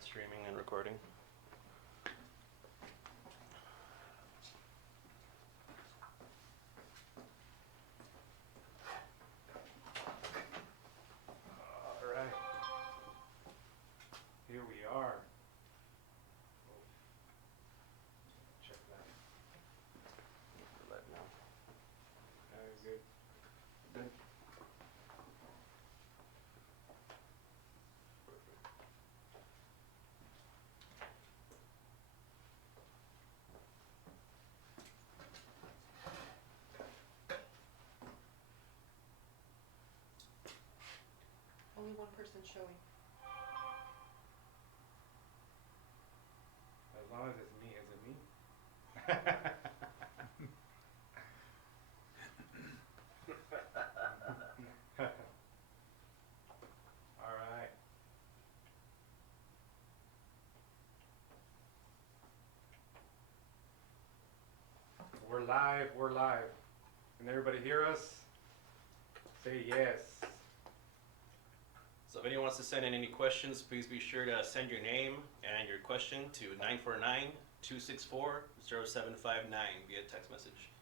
started streaming and recording. All right. Here we are. Check that. Let now. Good. Good. Only one person showing. As long as it's me, is it me? All right. We're live. We're live. Can everybody hear us? Say yes. So if anyone wants to send in any questions, please be sure to send your name and your question to 949-264-0759 via text message.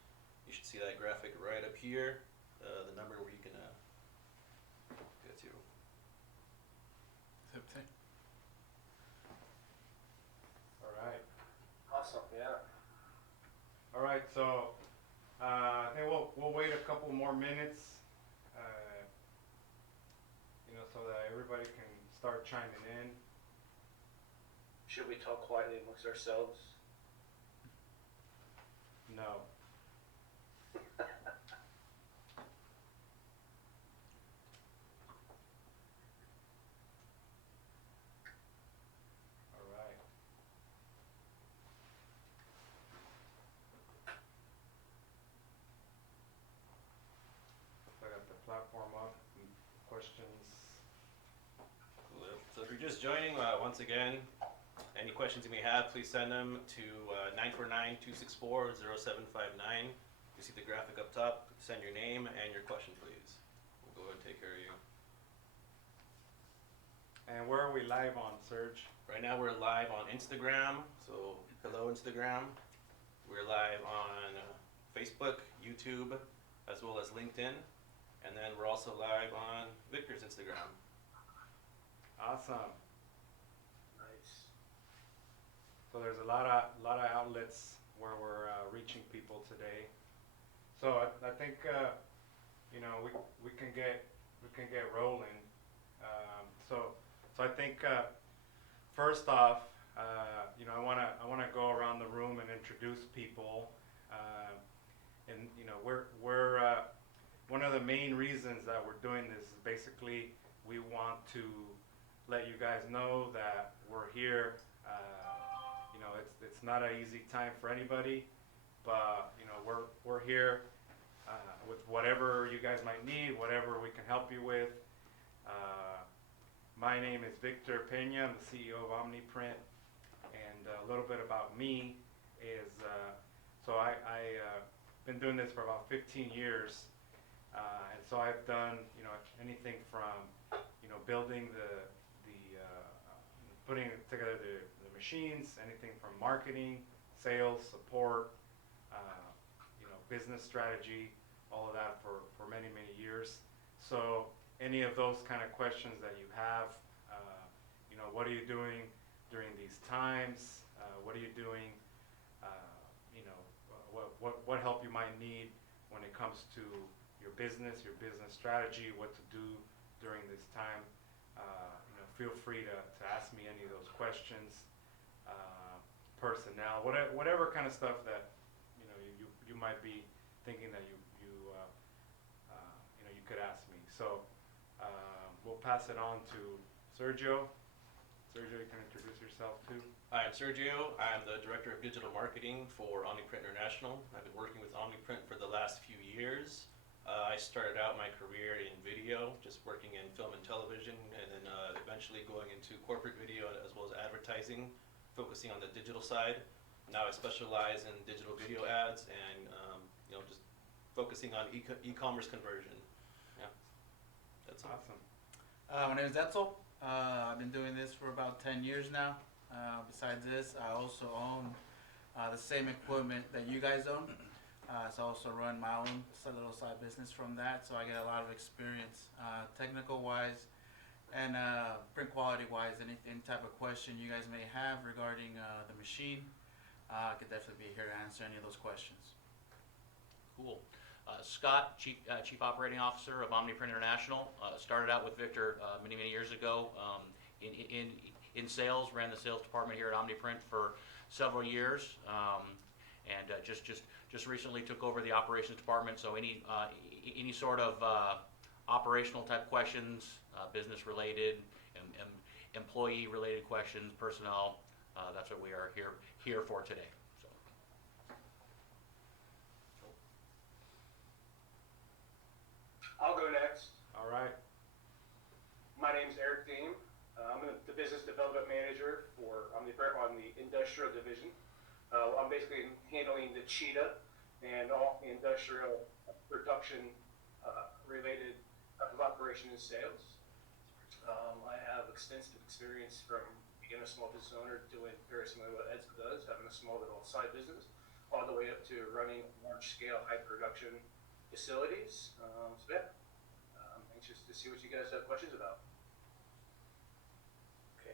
You should see that graphic right up here, the number where you can get to. All right. Awesome, yeah. All right. So I think we'll wait a couple more minutes. So that everybody can start chiming in. Should we talk quietly amongst ourselves? No. All right. So I got the platform up. Questions. So if you're just joining, once again, any questions you may have, please send them to 949-264-0759. You see the graphic up top. Send your name and your question, please. We'll go ahead and take care of you. And where are we live on, Serge? Right now we're live on Instagram, so hello Instagram. We're live on Facebook, YouTube, as well as LinkedIn. And then we're also live on Victor's Instagram. Awesome. Nice. So there's a lot of outlets where we're reaching people today. So I think we can get rolling. So I think first off, I wanna go around the room and introduce people. And we're one of the main reasons that we're doing this is basically we want to let you guys know that we're here. It's not an easy time for anybody, but we're here with whatever you guys might need, whatever we can help you with. My name is Victor Pena. I'm the CEO of OmniPrint, and a little bit about me is so I been doing this for about 15 years. And so I've done, anything from, building putting together the machines, anything from marketing, sales, support, business strategy, all of that for many, many years. So any of those kind of questions that you have, what are you doing during these times? What are you doing? What help you might need when it comes to your business strategy, what to do during this time. Feel free to ask me any of those questions. Personnel, whatever kind of stuff that you might be thinking that you could ask me. So we'll pass it on to Sergio. Sergio, you can introduce yourself too. Hi, I'm Sergio. I'm the Director of Digital Marketing for OmniPrint International. I've been working with OmniPrint for the last few years. I started out my career in video, just working in film and television, and then eventually going into corporate video as well as advertising, focusing on the digital side. Now I specialize in digital video ads and just focusing on e-commerce conversion. Yeah, that's awesome. My name is Etzel. I've been doing this for about 10 years now. Besides this, I also own the same equipment that you guys own. So I also run my own little side business from that. So I get a lot of experience, technical wise and print quality wise. Any type of question you guys may have regarding the machine, I could definitely be here to answer any of those questions. Cool. Scott, Chief Operating Officer of OmniPrint International, started out with Victor many years ago in sales, ran the sales department here at OmniPrint for several years, and just recently took over the operations department. So any sort of operational type questions, business related, employee related questions, personnel, that's what we are here for today. So. I'll go next. All right. My name's Eric Deem. I'm the business development manager for OmniPrint on the industrial division. I'm basically handling the Cheetah and all the industrial production related operation and sales. I have extensive experience from being a small business owner, doing very similar to what Edson does, having a small little side business, all the way up to running large scale, high production facilities. So yeah, I'm anxious to see what you guys have questions about. Okay.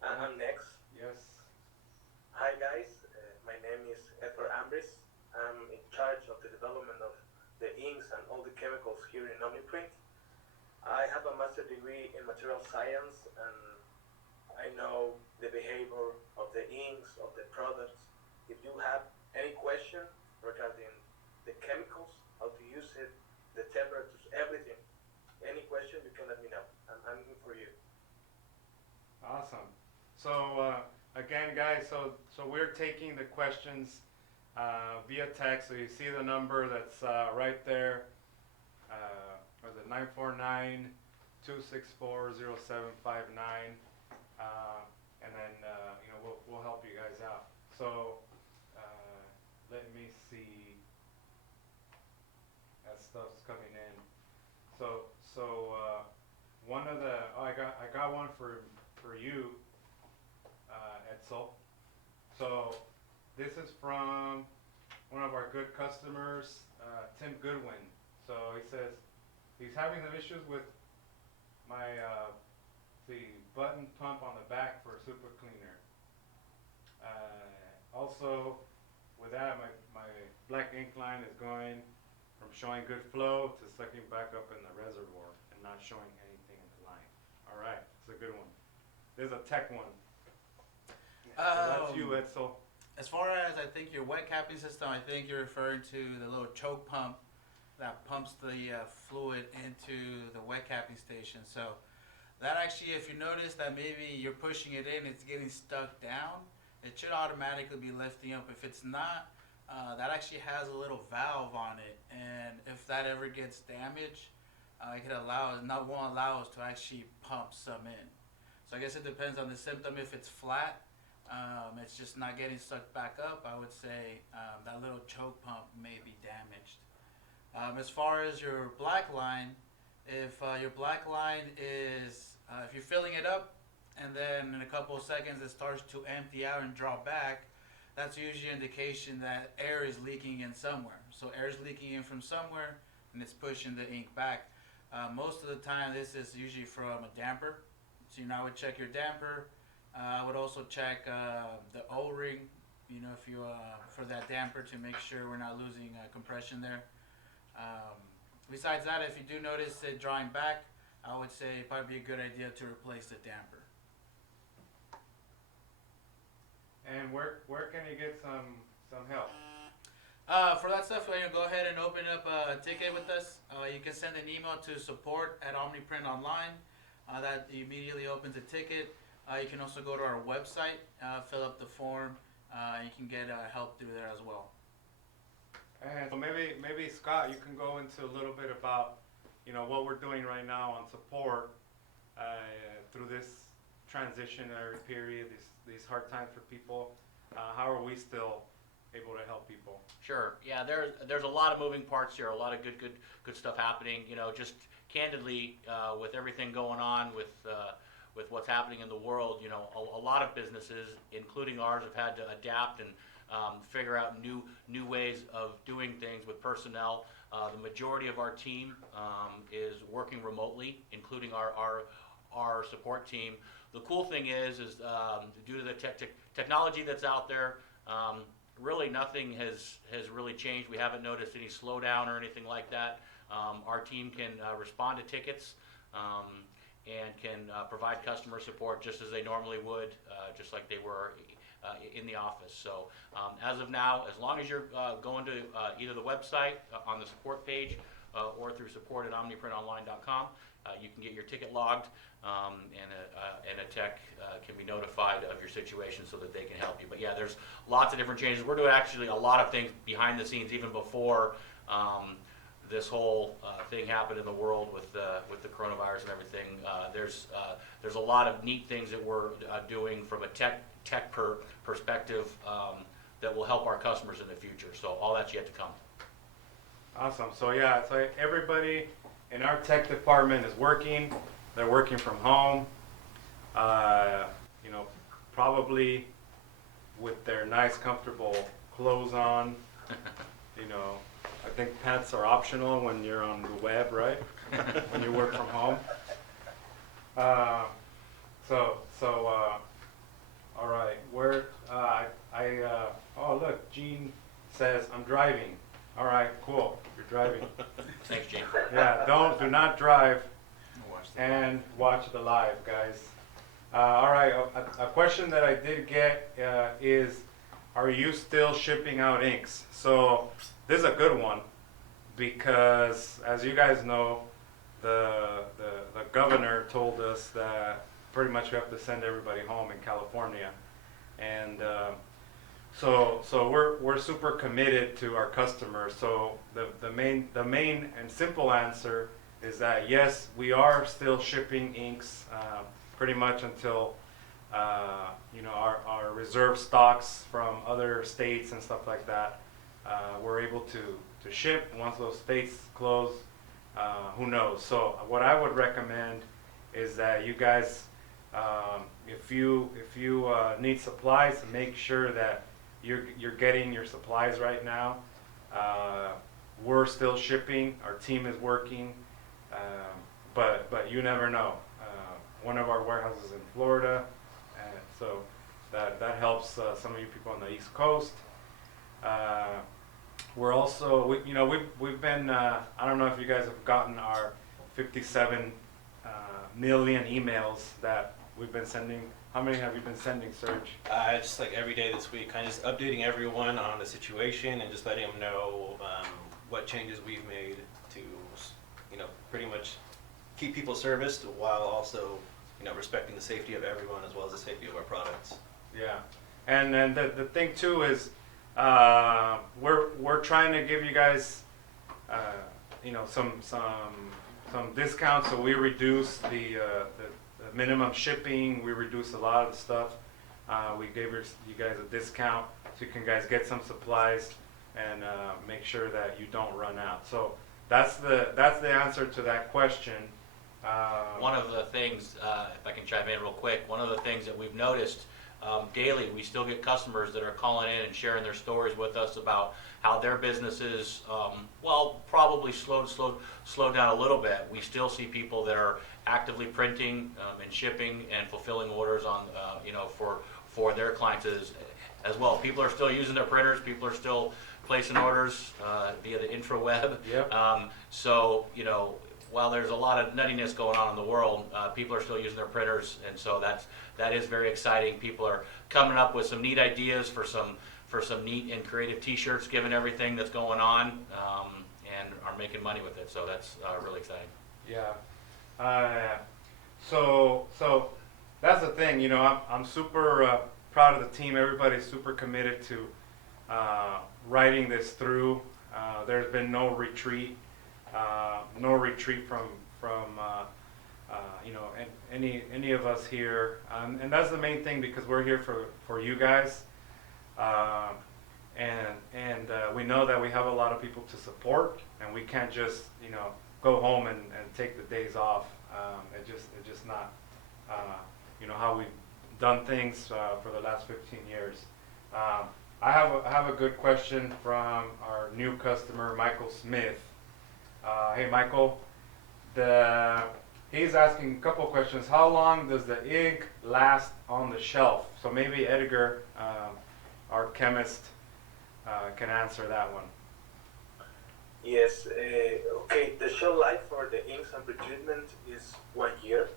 I'm next. Yes. Hi guys, my name is Edward Ambris. I'm in charge of the development of the inks and all the chemicals here in OmniPrint. I have a master's degree in material science and I know the behavior of the inks, of the products. If you have any question regarding the chemicals, how to use it, the temperatures, everything, any question you can let me know. I'm here for you. Awesome. So again, guys, so we're taking the questions via text. So you see the number that's right there. Was it 949-264-0759? And then we'll help you guys out. So let me see. That stuff's coming in. So one of the I got one for you, Edsel. So this is from one of our good customers, Tim Goodwin. So he says he's having some issues with my the button pump on the back for Super Cleaner. Also, with that, my black ink line is going from showing good flow to sucking back up in the reservoir and not showing anything in the line. All right, it's a good one. There's a tech one. So that's you, Edsel. As far as I think your wet capping system, I think you're referring to the little choke pump that pumps the fluid into the wet capping station. So that actually, if you notice that maybe you're pushing it in, it's getting stuck down, it should automatically be lifting up. If it's not, that actually has a little valve on it, and if that ever gets damaged, it won't allow us to actually pump some in. So I guess it depends on the symptom. If it's flat, it's just not getting sucked back up, I would say that little choke pump may be damaged. As far as your black line, if your black line is, if you're filling it up and then in a couple of seconds it starts to empty out and draw back, that's usually an indication that air is leaking in somewhere. So air is leaking in from somewhere and it's pushing the ink back. Most of the time this is usually from a damper. So I would check your damper. I would also check the O-ring, if you for that damper to make sure we're not losing compression there. Besides that, if you do notice it drawing back, I would say it'd probably be a good idea to replace the damper. And where can you get some help? For that stuff, go ahead and open up a ticket with us. You can send an email to support@OmniPrint Online. That immediately opens a ticket. You can also go to our website, fill up the form, and you can get help through there as well. And so maybe Scott, you can go into a little bit about what we're doing right now on support through this transitionary period, these hard times for people. How are we still able to help people? Sure. Yeah, there's a lot of moving parts here, a lot of good stuff happening. Just candidly, with everything going on with with what's happening in the world, you know, a lot of businesses, including ours, have had to adapt and figure out new ways of doing things with personnel. The majority of our team is working remotely, including our support team. The cool thing is due to the technology that's out there, really nothing has really changed. We haven't noticed any slowdown or anything like that. Our team can respond to tickets and can provide customer support just as they normally would, just like they were in the office. So as of now, as long as you're going to either the website on the support page or through support@omniprintonline.com, you can get your ticket logged, and a tech can be notified of your situation so that they can help you. But yeah, there's lots of different changes. We're doing actually a lot of things behind the scenes, even before this whole thing happened in the world with the coronavirus and everything. There's a lot of neat things that we're doing from a tech perspective that will help our customers in the future. So all that's yet to come. Awesome. So yeah, so everybody in our tech department is working. They're working from home. You know, probably with their nice, comfortable clothes on. You know, I think pants are optional when you're on the web, right? When you work from home. All right. Where oh look, Gene says I'm driving. All right, cool. You're driving. Thanks, Gene. Yeah, do not drive and watch the live, guys. All right, a question that I did get is, are you still shipping out inks? So this is a good one because, as you guys know, the governor told us that pretty much we have to send everybody home in California, and so we're super committed to our customers. So the main and simple answer is that yes, we are still shipping inks pretty much until you know, our reserve stocks from other states and stuff like that, we're able to ship. Once those states close, who knows? So what I would recommend is that you guys, if you need supplies, make sure that you're getting your supplies right now. We're still shipping. Our team is working, but you never know. One of our warehouses is in Florida, and so that helps some of you people on the East Coast. We're also, we've been, I don't know if you guys have gotten our 57 million emails that we've been sending. How many have you been sending, Serge? Just like every day this week, kind of just updating everyone on the situation and just letting them know what changes we've made to, you know, pretty much keep people serviced while also, you know, respecting the safety of everyone as well as the safety of our products. Yeah, and then the thing too is, we're trying to give you guys, you know, some discounts. So we reduce the minimum shipping. We reduce a lot of the stuff. We gave you guys a discount so you can guys get some supplies and make sure that you don't run out. So that's the answer to that question. One of the things, if I can chime in real quick, one of the things that we've noticed daily, we still get customers that are calling in and sharing their stories with us about how their businesses, well, probably slowed down a little bit. We still see people that are actively printing and shipping and fulfilling orders on, you know, for their clients as well. People are still using their printers. People are still placing orders via the intraweb. Yep. So, you know, while there's a lot of nuttiness going on in the world, people are still using their printers, and so that is very exciting. People are coming up with some neat ideas for some neat and creative T-shirts, given everything that's going on, and are making money with it. So that's really exciting. Yeah. So that's the thing. You know, I'm super proud of the team. Everybody's super committed to riding this through. There's been no retreat. No retreat from you know, any of us here, and that's the main thing, because we're here for you guys, and we know that we have a lot of people to support, and we can't just, you know, go home and take the days off. It's just how we've done things for the last 15 years. I have a good question from our new customer, Michael Smith. Hey, Michael. He's asking a couple questions. How long does the ink last on the shelf? So maybe Edgar, our chemist, can answer that one. Yes, okay, the shelf life for the inks and pretreatment is 1 year,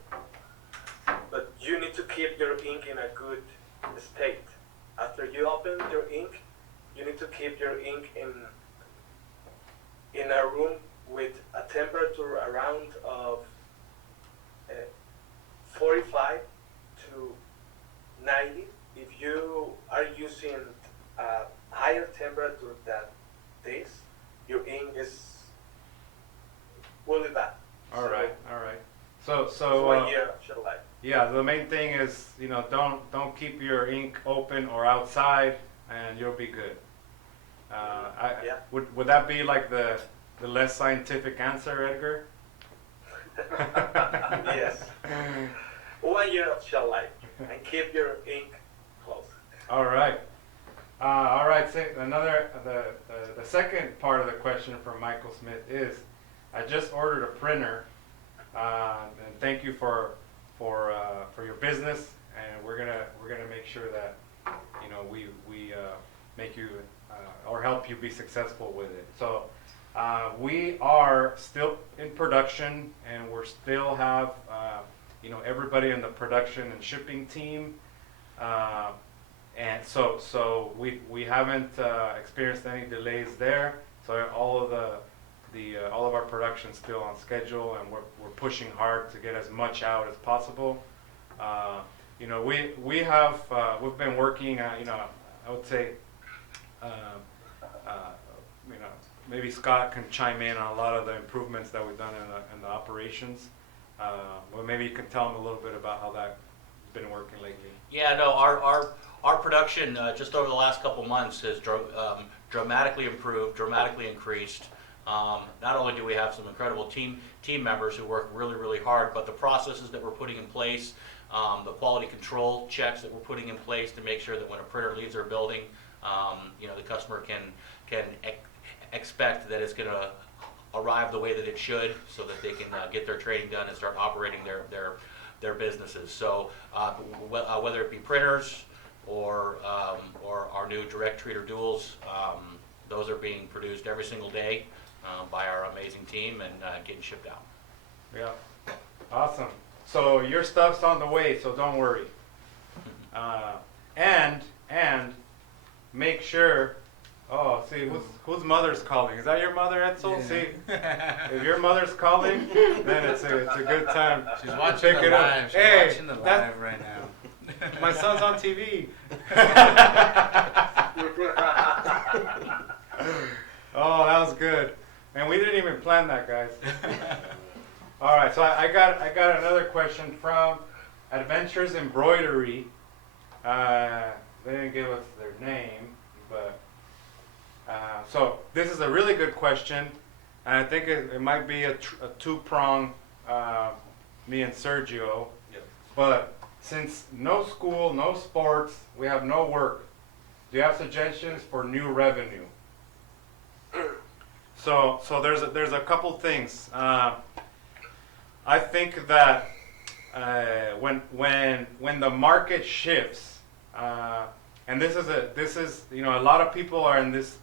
but you need to keep your ink in a good state. After you open your ink, you need to keep your ink in a room with a temperature around of 45 to 90. If you are using a higher temperature than this, your ink will be bad. All right. So So 1 year shelf life. yeah, the main thing is don't keep your ink open or outside, and you'll be good. Yeah. Would that be like the less scientific answer, Edgar? Yes. 1 year of shelf life, and keep your ink close. All right. All right. So the second part of the question from Michael Smith is, I just ordered a printer, and thank you for your business, and we're gonna make sure that we make you or help you be successful with it. So we are still in production, and we're still have everybody in the production and shipping team. And so we haven't experienced any delays there. So all of our production's still on schedule, and we're pushing hard to get as much out as possible. We've been working. I would say, maybe Scott can chime in on a lot of the improvements that we've done in the operations. Well, maybe you can tell them a little bit about how that's been working lately. Yeah, no, our production just over the last couple months has dramatically improved, dramatically increased. Not only do we have some incredible team members who work really, really hard, but the processes that we're putting in place, the quality control checks that we're putting in place to make sure that when a printer leaves our building, the customer can expect that it's going to arrive the way that it should, so that they can get their training done and start operating their businesses. So whether it be printers or our new direct treater duals, those are being produced every single day by our amazing team and getting shipped out. Yeah, awesome. So your stuff's on the way, so don't worry. And make sure. Oh, see, whose mother's calling? Is that your mother, Edsel? Yeah. See, if your mother's calling, then it's a good time. She's to watching pick the it up. live. She's Hey, watching the that's- live right now. My son's on TV. Oh, that was good. And we didn't even plan that, guys. All right, so I got another question from Adventures Embroidery. They didn't give us their name, but so this is a really good question, and I think it might be a two-prong, me and Sergio. Yep. But since no school, no sports, we have no work. Do you have suggestions for new revenue? So there's a couple things. I think that when the market shifts, and this is a lot of people are in this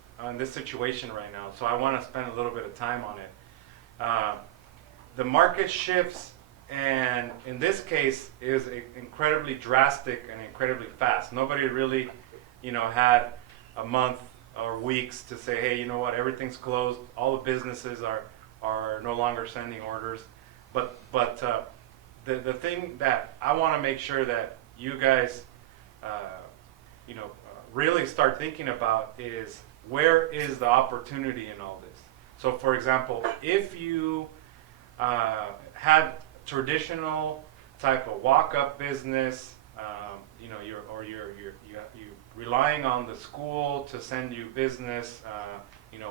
situation right now. So I want to spend a little bit of time on it. The market shifts, and in this case, is incredibly drastic and incredibly fast. Nobody really, had a month or weeks to say, hey, you know what, everything's closed. All the businesses are no longer sending orders. But the thing that I want to make sure that you guys, really start thinking about is, where is the opportunity in all this? So, for example, if you had traditional type of walk-up business, you're relying on the school to send you business,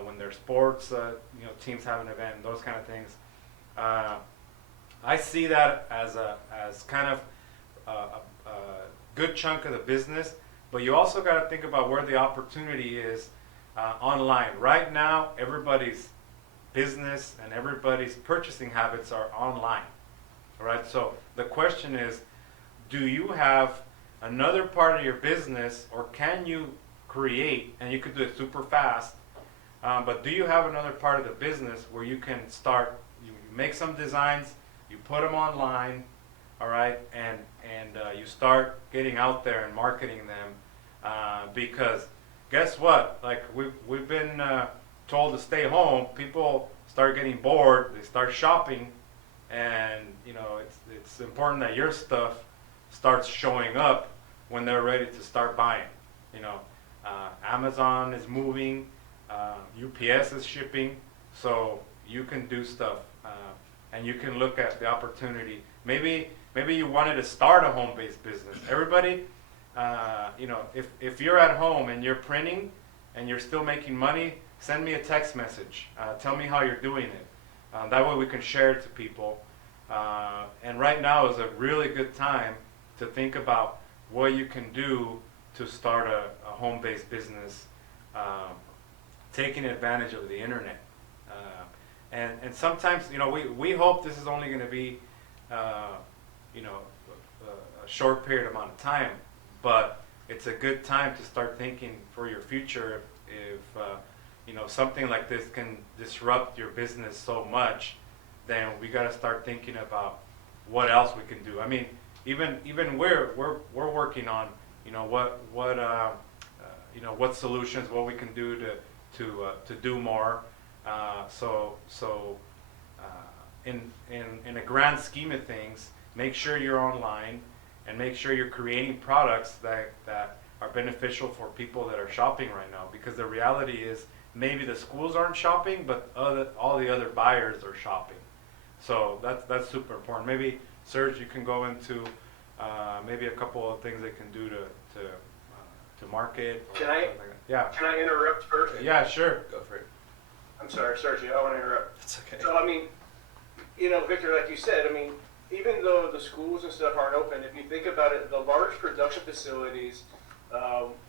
when there's sports, teams have an event, those kind of things. I see that as kind of good chunk of the business, but you also got to think about where the opportunity is online. Right now, everybody's business and everybody's purchasing habits are online, right? So the question is, do you have another part of your business, or can you create, and you could do it super fast, but do you have another part of the business where you can start, you make some designs, you put them online, all right, and you start getting out there and marketing them, because guess what? Like we've been told to stay home. People start getting bored. They start shopping, and you know it's important that your stuff starts showing up when they're ready to start buying. You know, Amazon is moving, UPS is shipping, so you can do stuff, and you can look at the opportunity. Maybe you wanted to start a home-based business. Everybody, you know, if you're at home and you're printing and you're still making money, send me a text message. Tell me how you're doing it. That way we can share it to people. And right now is a really good time to think about what you can do to start a home-based business, taking advantage of the internet. And sometimes, you know, we hope this is only going to be, you know, a short period amount of time, but it's a good time to start thinking for your future. If you know, something like this can disrupt your business so much, then we got to start thinking about what else we can do. I mean, even we're working on, you know, what you know, what solutions, what we can do to do more. In a grand scheme of things, make sure you're online and make sure you're creating products that are beneficial for people that are shopping right now. Because the reality is, maybe the schools aren't shopping, but all the other buyers are shopping. So that's super important. Maybe Serge, you can go into maybe a couple of things they can do to market. Or Can I- something like that. Yeah. Can I interrupt first? Yeah, sure. Go for it. I'm sorry, Sergio, I want to interrupt. It's okay. So, I mean, you know, Victor, like you said, I mean, even though the schools and stuff aren't open, if you think about it, the large production facilities,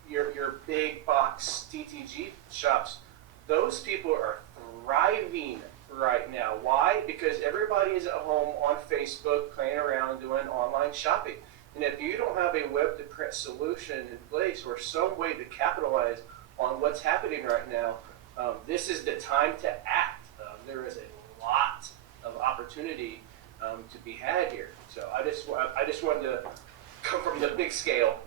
your big box DTG shops, those people are thriving right now. Why? Because everybody is at home on Facebook playing around doing online shopping. And if you don't have a web to print solution in place or some way to capitalize on what's happening right now, this is the time to act. There is a lot of opportunity to be had here. So I just wanted to come from the big scale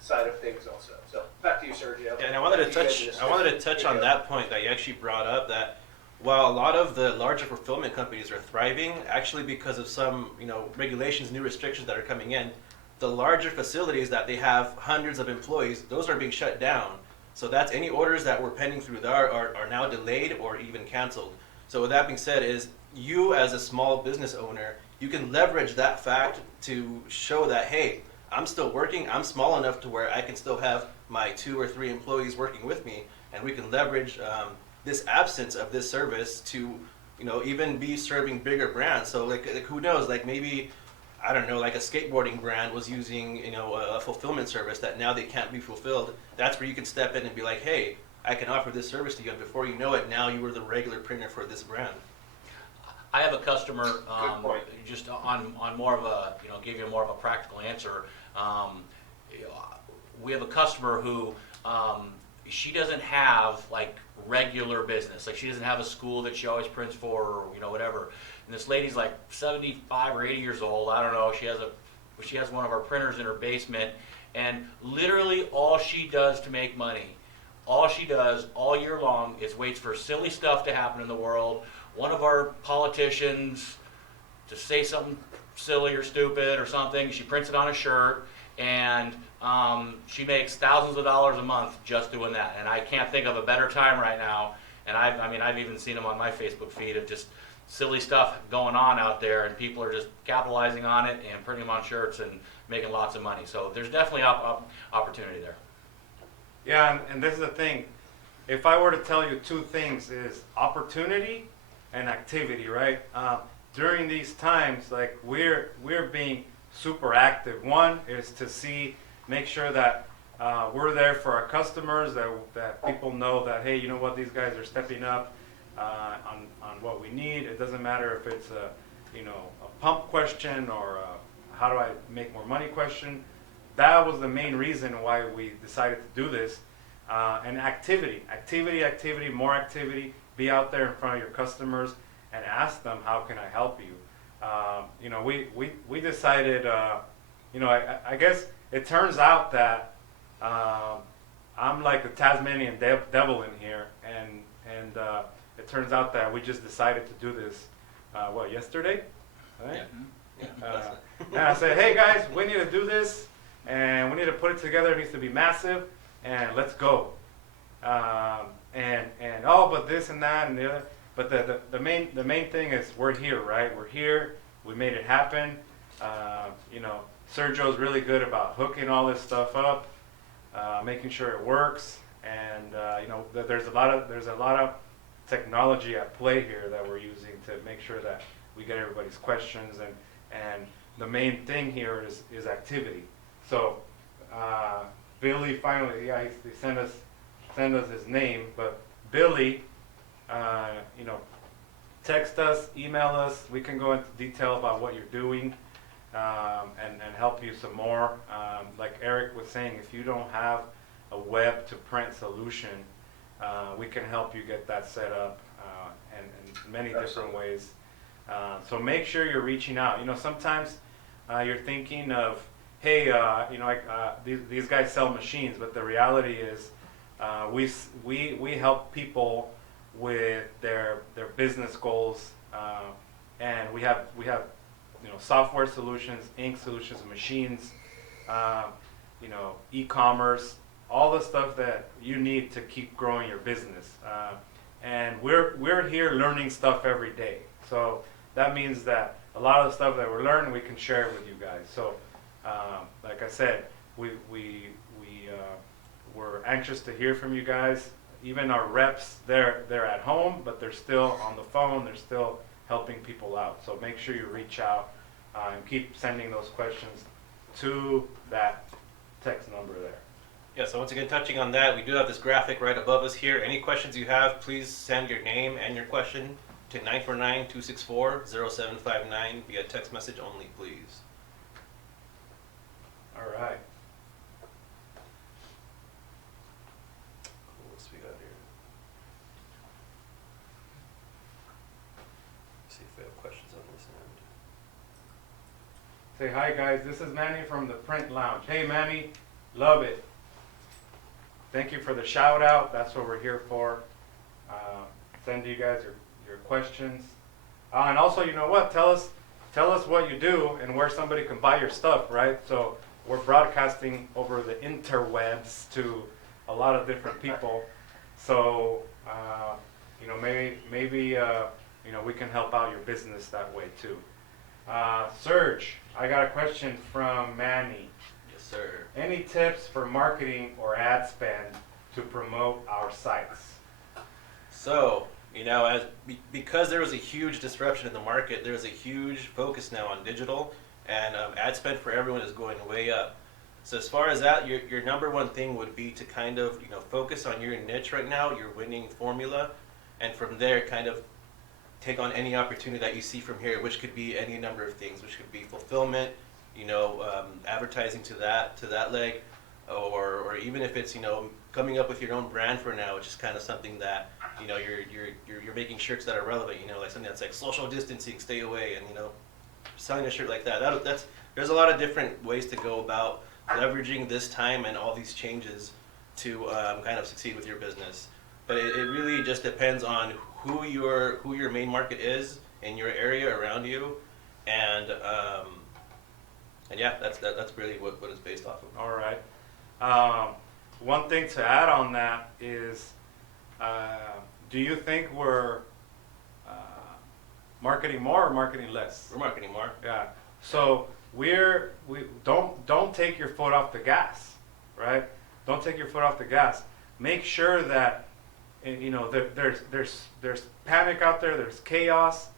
side of things also. So back to you, Sergio. Yeah, and I wanted to touch on that point that you actually brought up, that while a lot of the larger fulfillment companies are thriving, actually because of some, you know, regulations, new restrictions that are coming in, the larger facilities that they have hundreds of employees, those are being shut down. So that's any orders that were pending through there are now delayed or even canceled. So with that being said, is you as a small business owner, you can leverage that fact to show that, hey, I'm still working, I'm small enough to where I can still have my 2 or 3 employees working with me, and we can leverage this absence of this service to, you know, even be serving bigger brands. So like who knows, like maybe, I don't know, like a skateboarding brand was using, you know, a fulfillment service that now they can't be fulfilled. That's where you can step in and be like, hey, I can offer this service to you, and before you know it, now you were the regular printer for this brand. I have a customer, Good point. just on more of a, you know, give you more of a practical answer. We have a customer who, she doesn't have like regular business. Like she doesn't have a school that she always prints for, or, you know, whatever. And this lady's like 75 or 80 years old. I don't know. She has one of our printers in her basement, and literally all she does to make money, all she does all year long is waits for silly stuff to happen in the world. One of our politicians to say something silly or stupid or something, she prints it on a shirt, and she makes thousands of dollars a month just doing that. And I can't think of a better time right now. And I've even seen them on my Facebook feed of just silly stuff going on out there, and people are just capitalizing on it and printing them on shirts and making lots of money. So there's definitely opportunity there. Yeah, and this is the thing. If I were to tell you 2 things, is opportunity and activity, right? During these times, like we're being super active. One is to make sure that we're there for our customers, that people know that, hey, you know what, these guys are stepping up on what we need. It doesn't matter if it's a pump question or how do I make more money question. That was the main reason why we decided to do this. And activity, more activity. Be out there in front of your customers and ask them, how can I help you? We decided, I guess it turns out that I'm like the Tasmanian devil in here, and it turns out that we just decided to do this, yesterday? Right? And I said, hey guys, we need to do this, and we need to put it together. It needs to be massive, and let's go. But this and that and the other. But the main thing is we're here, right? We're here. We made it happen. Sergio's really good about hooking all this stuff up, making sure it works, and there's a lot of technology at play here that we're using to make sure that we get everybody's questions, and the main thing here is activity. So Billy finally, he sent us his name, but Billy, text us, email us. We can go into detail about what you're doing, and help you some more. Like Eric was saying, if you don't have a web to print solution, we can help you get that set up, and in many different ways. So make sure you're reaching out. Sometimes you're thinking of, hey, these guys sell machines, but the reality is we help people with their business goals, and we have software solutions, ink solutions, machines, e-commerce, all the stuff that you need to keep growing your business. And we're here learning stuff every day. So that means that a lot of the stuff that we're learning, we can share it with you guys. So like I said, we're anxious to hear from you guys. Even our reps, they're at home, but they're still on the phone. They're still helping people out. So make sure you reach out and keep sending those questions to that text number there. Yeah, so once again, touching on that, we do have this graphic right above us here. Any questions you have, please send your name and your question to 949-264-0759 via text message only, please. All right. What else we got here? See if we have questions on this end. Say hi, guys. This is Manny from the Print Lounge. Hey, Manny. Love it. Thank you for the shout out. That's what we're here for. Send you guys your questions. And also, you know what? Tell us what you do and where somebody can buy your stuff, right? So we're broadcasting over the interwebs to a lot of different people. So, maybe we can help out your business that way too. Serge, I got a question from Manny. Yes, sir. Any tips for marketing or ad spend to promote our sites? So, because there was a huge disruption in the market, there's a huge focus now on digital, and ad spend for everyone is going way up. So as far as that, your number one thing would be to kind of, focus on your niche right now, your winning formula, and from there kind of take on any opportunity that you see from here, which could be any number of things, which could be fulfillment, advertising to that leg, or even if it's, coming up with your own brand for now, which is kind of something that, you're making shirts that are relevant, like something that's like social distancing, stay away, and, selling a shirt like that. There's a lot of different ways to go about leveraging this time and all these changes to kind of succeed with your business. But it really just depends on who your main market is in your area around you, and yeah, that's really what it's based off of. All right. One thing to add on that is, do you think we're marketing more or marketing less? We're marketing more. Yeah. So we don't take your foot off the gas, right? Don't take your foot off the gas. Make sure that there's panic out there. There's chaos.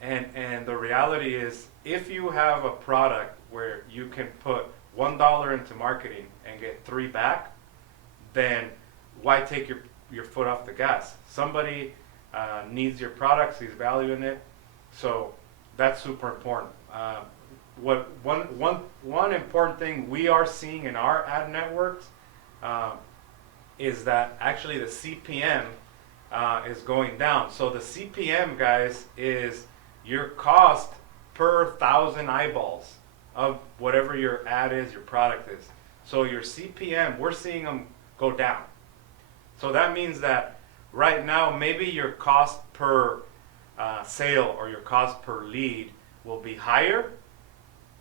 And the reality is, if you have a product where you can put $1 into marketing and get 3 back, then why take your foot off the gas? Somebody needs your product, sees value in it, so that's super important. One important thing we are seeing in our ad networks is that actually the CPM is going down. So the CPM, guys, is your cost per 1,000 eyeballs of whatever your ad is, your product is. So your CPM, we're seeing them go down. So that means that right now, maybe your cost per sale or your cost per lead will be higher,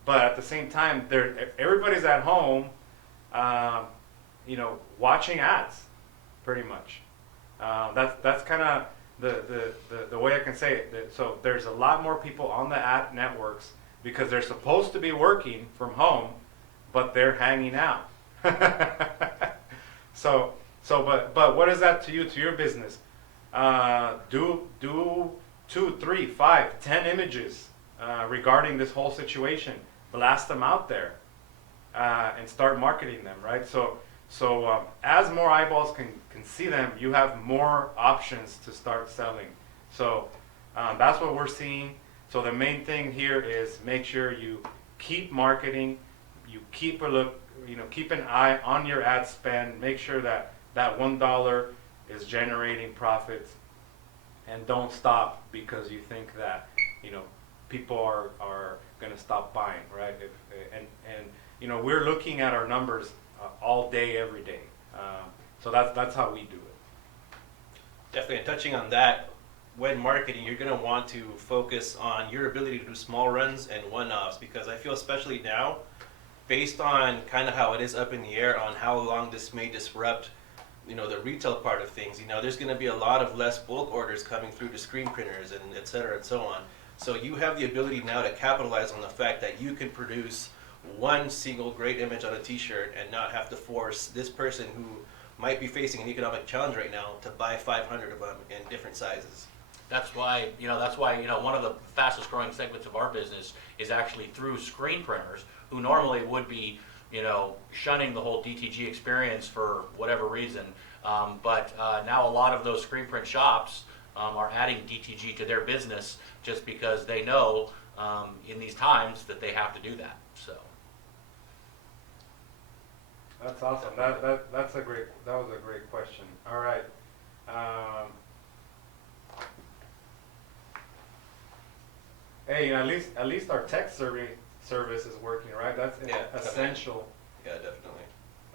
but at the same time, everybody's at home, watching ads, pretty much. That's kind of the way I can say it. So there's a lot more people on the ad networks because they're supposed to be working from home, but they're hanging out. But what is that to you, to your business? Do 2, 3, 5, 10 images regarding this whole situation. Blast them out there and start marketing them, right? So as more eyeballs can see them, you have more options to start selling. So that's what we're seeing. So the main thing here is make sure you keep marketing, you keep a look, keep an eye on your ad spend, make sure that $1 is generating profits, and don't stop because you think that people are going to stop buying, right? And we're looking at our numbers all day, every day. So that's how we do it. Definitely, and touching on that, when marketing, you're going to want to focus on your ability to do small runs and one-offs, because I feel especially now, based on kind of how it is up in the air on how long this may disrupt the retail part of things, there's going to be a lot of less bulk orders coming through to screen printers and et cetera and so on. So you have the ability now to capitalize on the fact that you can produce one single great image on a t-shirt and not have to force this person who might be facing an economic challenge right now to buy 500 of them in different sizes. That's why one of the fastest growing segments of our business is actually through screen printers who normally would be, shunning the whole DTG experience for whatever reason. But now a lot of those screen print shops are adding DTG to their business just because they know in these times that they have to do that. So That's awesome. That was a great question. All right. Hey, at least our text service is working, right? That's an essential. Yeah, definitely.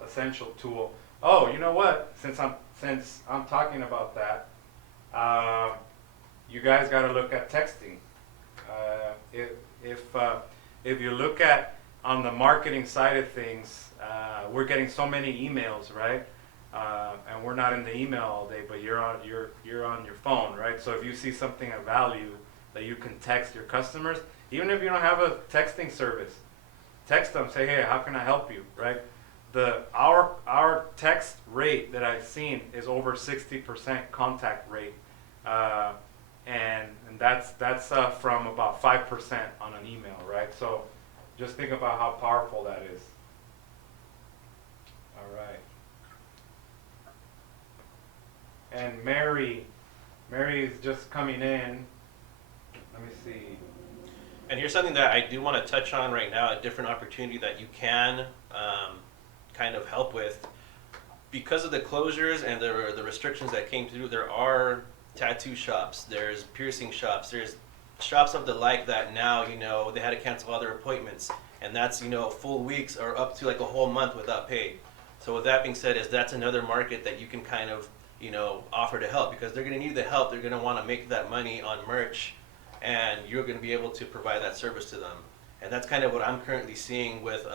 Essential tool. Oh, you know what? Since I'm talking about that, you guys got to look at texting. If you look at on the marketing side of things, we're getting so many emails, right? And we're not in the email all day, but you're on your phone, right? So if you see something of value that you can text your customers, even if you don't have a texting service, text them, say, hey, how can I help you, right? Our text rate that I've seen is over 60% contact rate, and that's from about 5% on an email, right? So just think about how powerful that is. All right. And Mary is just coming in. Let me see. And here's something that I do want to touch on right now, a different opportunity that you can kind of help with. Because of the closures and the restrictions that came through, there are tattoo shops, there's piercing shops, there's shops of the like that now, they had to cancel all their appointments. And that's, full weeks or up to like a whole month without pay. So with that being said, that's another market that you can kind of, offer to help, because they're going to need the help. They're going to want to make that money on merch, and you're going to be able to provide that service to them. And that's kind of what I'm currently seeing with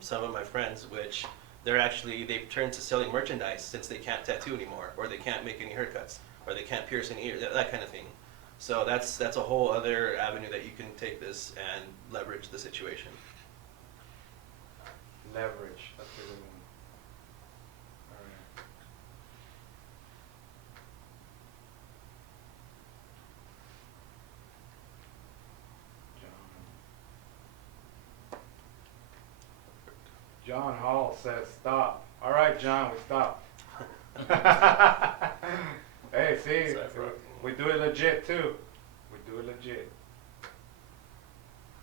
some of my friends, which they've turned to selling merchandise since they can't tattoo anymore, or they can't make any haircuts, or they can't pierce any ears, that kind of thing. So that's a whole other avenue that you can take this and leverage the situation. Leverage. That's a good one. All right. John Hall says stop. All right, John, we stop. Hey, see, Sorry for- we do it legit too. We do it legit.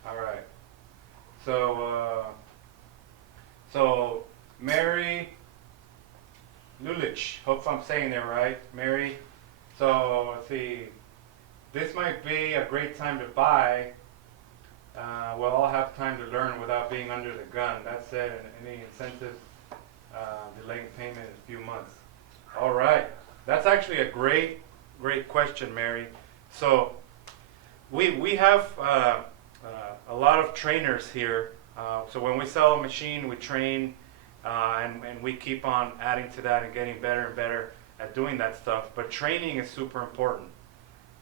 All right. So Mary Lulich, hope I'm saying it right, Mary. So let's see, this might be a great time to buy. We'll all have time to learn without being under the gun. That said, any incentives delaying payment in a few months. All right, that's actually a great question, Mary. So we have a lot of trainers here. So when we sell a machine, we train, and we keep on adding to that and getting better and better at doing that stuff. But training is super important.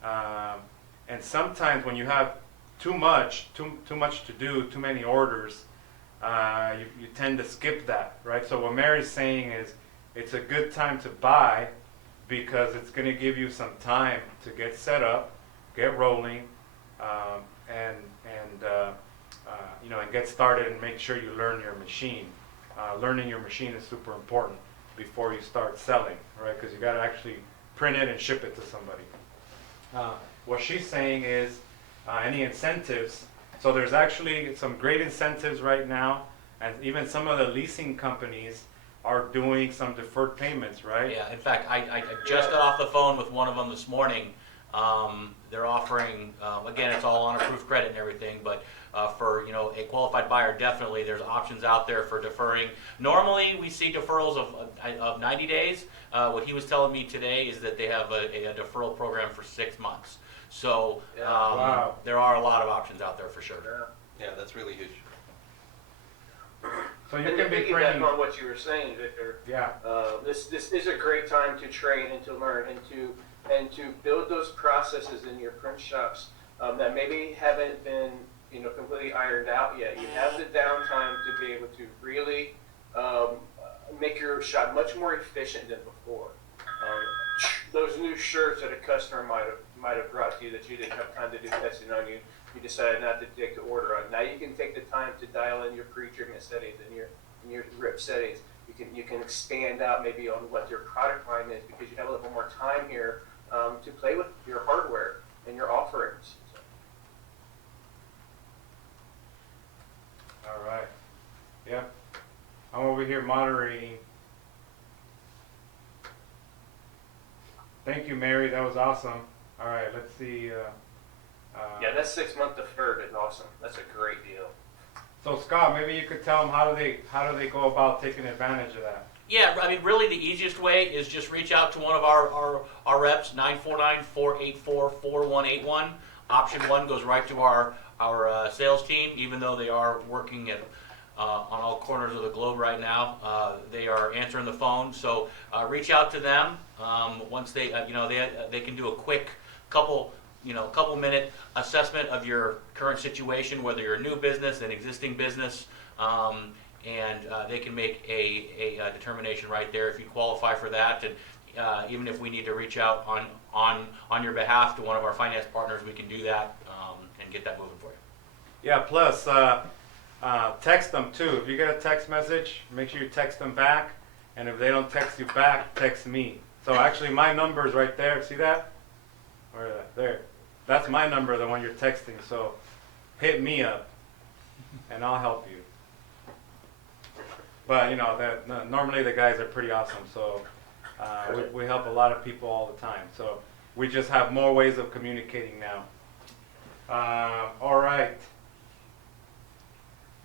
And sometimes when you have too much to do, too many orders, you tend to skip that, right? So what Mary's saying is, it's a good time to buy because it's going to give you some time to get set up, get rolling, and get started and make sure you learn your machine. Learning your machine is super important before you start selling, right? Because you got to actually print it and ship it to somebody. What she's saying is any incentives. So there's actually some great incentives right now, and even some of the leasing companies are doing some deferred payments, right? Yeah, in fact, I just got off the phone with one of them this morning. They're offering, again, it's all on approved credit and everything, but for a qualified buyer, definitely there's options out there for deferring. Normally, we see deferrals of 90 days. What he was telling me today is that they have a deferral program for 6 months. So Wow. there are a lot of options out there for sure. Yeah, that's really huge. So you And can to be piggyback printing. on what you were saying, Victor, Yeah. this is a great time to train and to learn and to build those processes in your print shops that maybe haven't been completely ironed out yet. You have the downtime to be able to really make your shop much more efficient than before. Those new shirts that a customer might have brought to you that you didn't have time to do testing on, you decided not to take the order on. Now you can take the time to dial in your pre-treatment settings and your grip settings. You can expand out maybe on what your product line is because you have a little more time here to play with your hardware and your offerings. All right. Yep. I'm over here moderating. Thank you, Mary. That was awesome. All right. Let's see. Yeah, that 6-month deferred is awesome. That's a great deal. So Scott, maybe you could tell them how do they go about taking advantage of that? Yeah, I mean, really the easiest way is just reach out to one of our reps, 949-484-4181. Option 1 goes right to our sales team, even though they are working on all corners of the globe right now. They are answering the phone, so reach out to them. Once they can do a quick couple minute assessment of your current situation, whether you're a new business, an existing business, and they can make a determination right there if you qualify for that. And even if we need to reach out on your behalf to one of our finance partners, we can do that and get that moving for you. Yeah. Plus, text them too. If you get a text message, make sure you text them back. And if they don't text you back, text me. So actually, my number is right there. See that? Where is that? There. That's my number, the one you're texting. So hit me up, and I'll help you. But normally the guys are pretty awesome. So we help a lot of people all the time. So we just have more ways of communicating now. All right.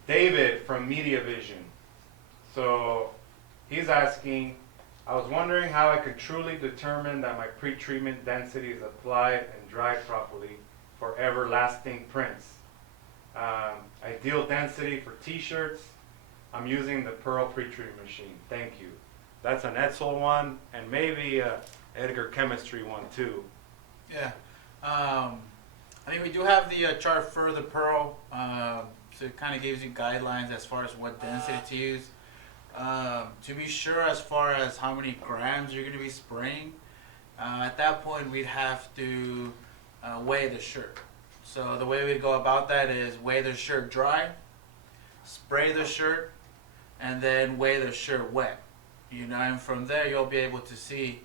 David from Media Vision. So he's asking, I was wondering how I could truly determine that my pre-treatment density is applied and dried properly for everlasting prints. Ideal density for t-shirts. I'm using the Pearl pre-treatment machine. Thank you. That's an Edsel one and maybe a Edgar Chemistry one too. Yeah. I mean, we do have the chart for the Pearl, so it kind of gives you guidelines as far as what density to use. To be sure, as far as how many grams you're going to be spraying, at that point we'd have to weigh the shirt. So the way we'd go about that is weigh the shirt dry, spray the shirt, and then weigh the shirt wet. And from there you'll be able to see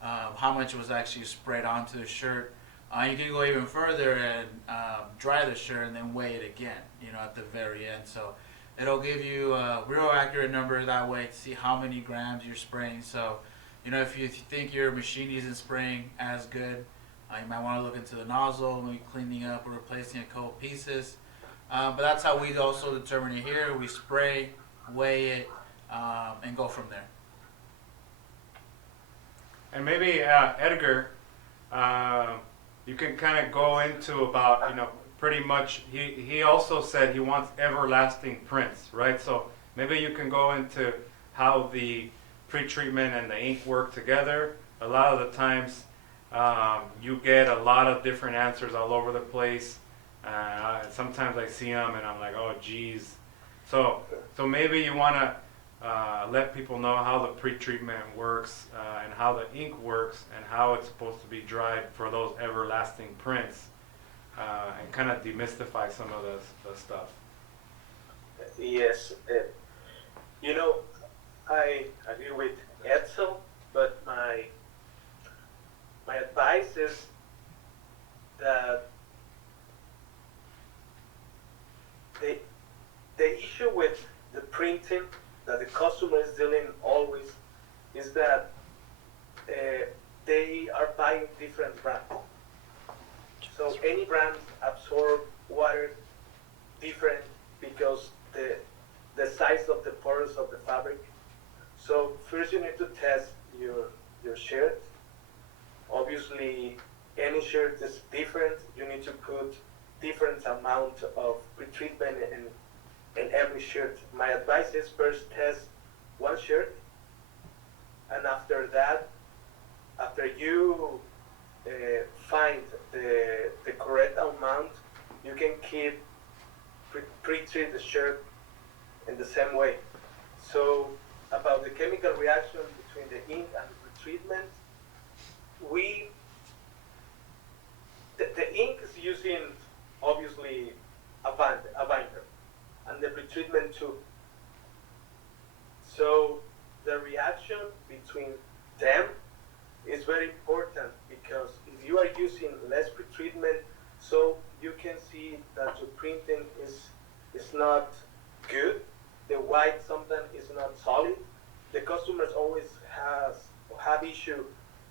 how much was actually sprayed onto the shirt. You can go even further and dry the shirt and then weigh it again, at the very end. So it'll give you a real accurate number that way to see how many grams you're spraying. So, if you think your machine isn't spraying as good, you might want to look into the nozzle, maybe cleaning up or replacing a couple pieces. But that's how we also determine it here. We spray, weigh it, and go from there. And maybe Edgar, you can kind of go into about, pretty much, he also said he wants everlasting prints, right? So maybe you can go into how the pre-treatment and the ink work together. A lot of the times you get a lot of different answers all over the place. Sometimes I see them and I'm like, oh geez. So maybe you want to let people know how the pre-treatment works and how the ink works and how it's supposed to be dried for those everlasting prints, and kind of demystify some of the stuff. Yes, I agree with Edsel, but my advice is that the issue with the printing that the customer is dealing always is that they are buying different brands. So any brand absorb water different because the size of the pores of the fabric. So first you need to test your shirt. Obviously any shirt is different. You need to put different amount of pretreatment in every shirt. My advice is first test one shirt, and after that, after you find the correct amount, you can keep pre-treat the shirt in the same way. So about the chemical reaction between the ink and the pretreatment, the ink is using obviously a binder, and the pretreatment too. So the reaction between them is very important, because if you are using less pretreatment, so you can see that your printing is not good. The white sometimes is not solid. The customers always have issue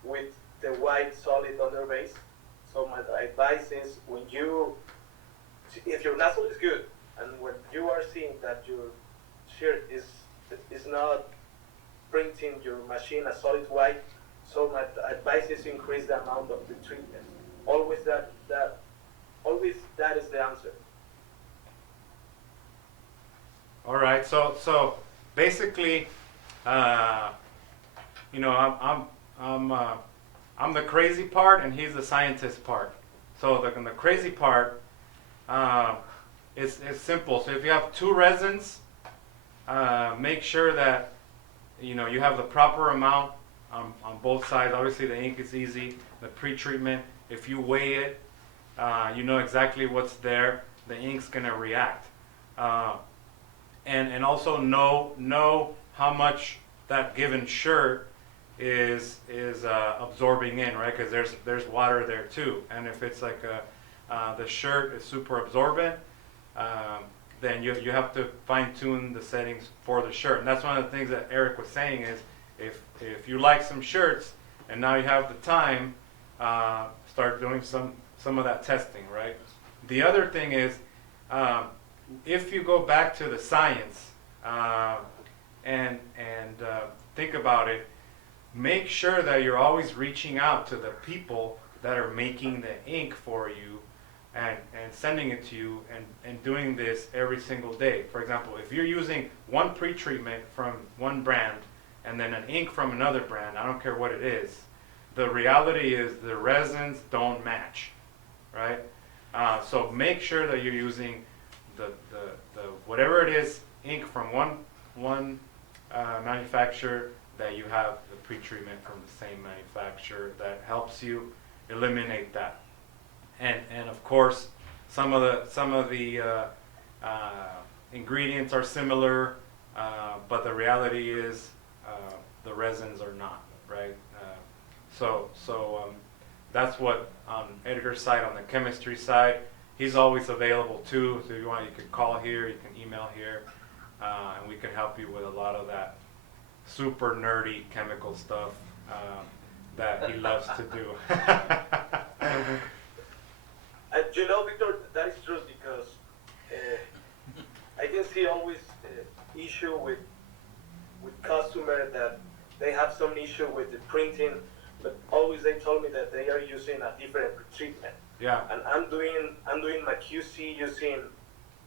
with the white solid on their base. So my advice is, if your nozzle is good, and when you are seeing that your shirt is not printing your machine a solid white, so my advice is increase the amount of the treatment. Always that is the answer. All right. So basically, I'm the crazy part and he's the scientist part. So the crazy part is simple. So if you have two resins, make sure that you have the proper amount on both sides. Obviously the ink is easy. The pre-treatment, if you weigh it, you know exactly what's there. The ink's gonna react, and also know how much that given shirt is absorbing in, right? Because there's water there too. And if it's like the shirt is super absorbent, then you have to fine tune the settings for the shirt. And that's one of the things that Eric was saying is, if you like some shirts and now you have the time, start doing some of that testing, right? The other thing is, if you go back to the science and think about it, make sure that you're always reaching out to the people that are making the ink for you and sending it to you and doing this every single day. For example, if you're using one pre-treatment from one brand and then an ink from another brand, I don't care what it is, the reality is the resins don't match, right? So make sure that you're using the whatever it is, ink from one manufacturer, that you have the pre-treatment from the same manufacturer. That helps you eliminate that. And of course, some of the ingredients are similar. but the reality is the resins are not, right? That's what on Edgar's side, on the chemistry side, he's always available too. So if you want, you can call here, you can email here, and we can help you with a lot of that super nerdy chemical stuff that he loves to do. You know, Victor, that is true because I can see always issue with customer that they have some issue with the printing, but always they told me that they are using a different treatment. Yeah. And I'm doing my QC using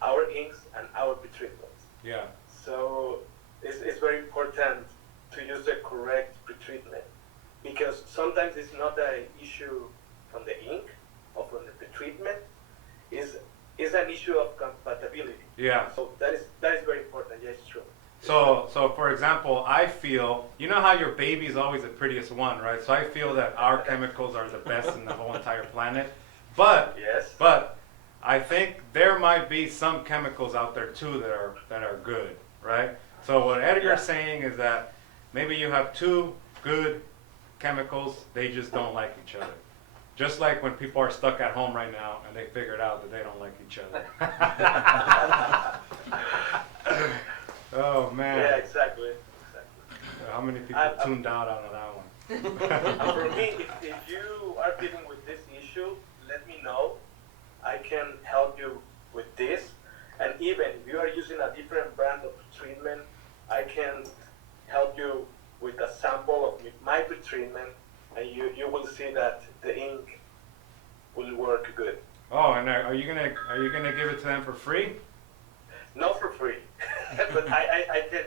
our inks and our pretreatments. Yeah. So it's very important to use the correct pretreatment because sometimes it's not an issue from the ink or from the pretreatment. It's an issue of compatibility. Yeah. So that is very important. Yeah, it's true. So for example, I feel, you know how your baby's always the prettiest one, right? So I feel that our chemicals are the best in the whole entire planet. But Yes. but I think there might be some chemicals out there too that are good, right? So what Edgar's saying is that maybe you have two good chemicals, they just don't like each other. Just like when people are stuck at home right now and they figured out that they don't like each other. Oh man. Yeah, exactly. How many people tuned out on that one? For me, if you are dealing with this issue, let me know. I can help you with this. And even if you are using a different brand of treatment, I can help you with a sample of my treatment, and you will see that the ink will work good. Oh, and are you gonna give it to them for free? Not for free, but I can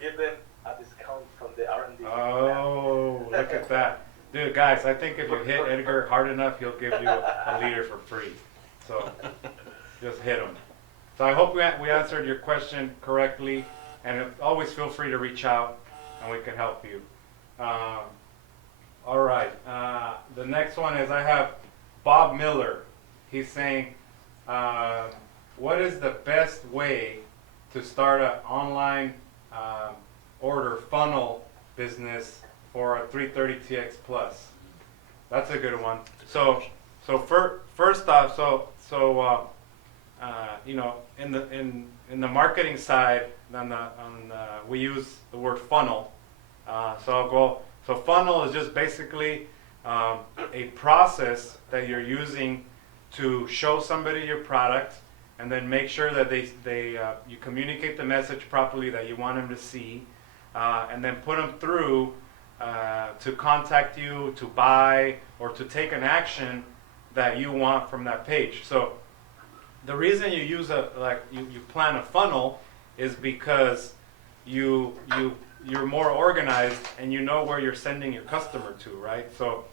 give them a discount from the R&D. Oh, look at that. Dude, guys, I think if you hit Edgar hard enough, he'll give you a liter for free. So just hit him. So I hope we answered your question correctly, and always feel free to reach out, and we can help you. All right. The next one is I have Bob Miller. He's saying, what is the best way to start an online order funnel business for a 330TX Plus? That's a good one. So first off, you know, in the marketing side, we use the word funnel. So funnel is just basically a process that you're using to show somebody your product, and then make sure that you communicate the message properly that you want them to see, and then put them through to contact you, to buy, or to take an action that you want from that page. So the reason you use you plan a funnel is because you're more organized and you know where you're sending your customer to, right? So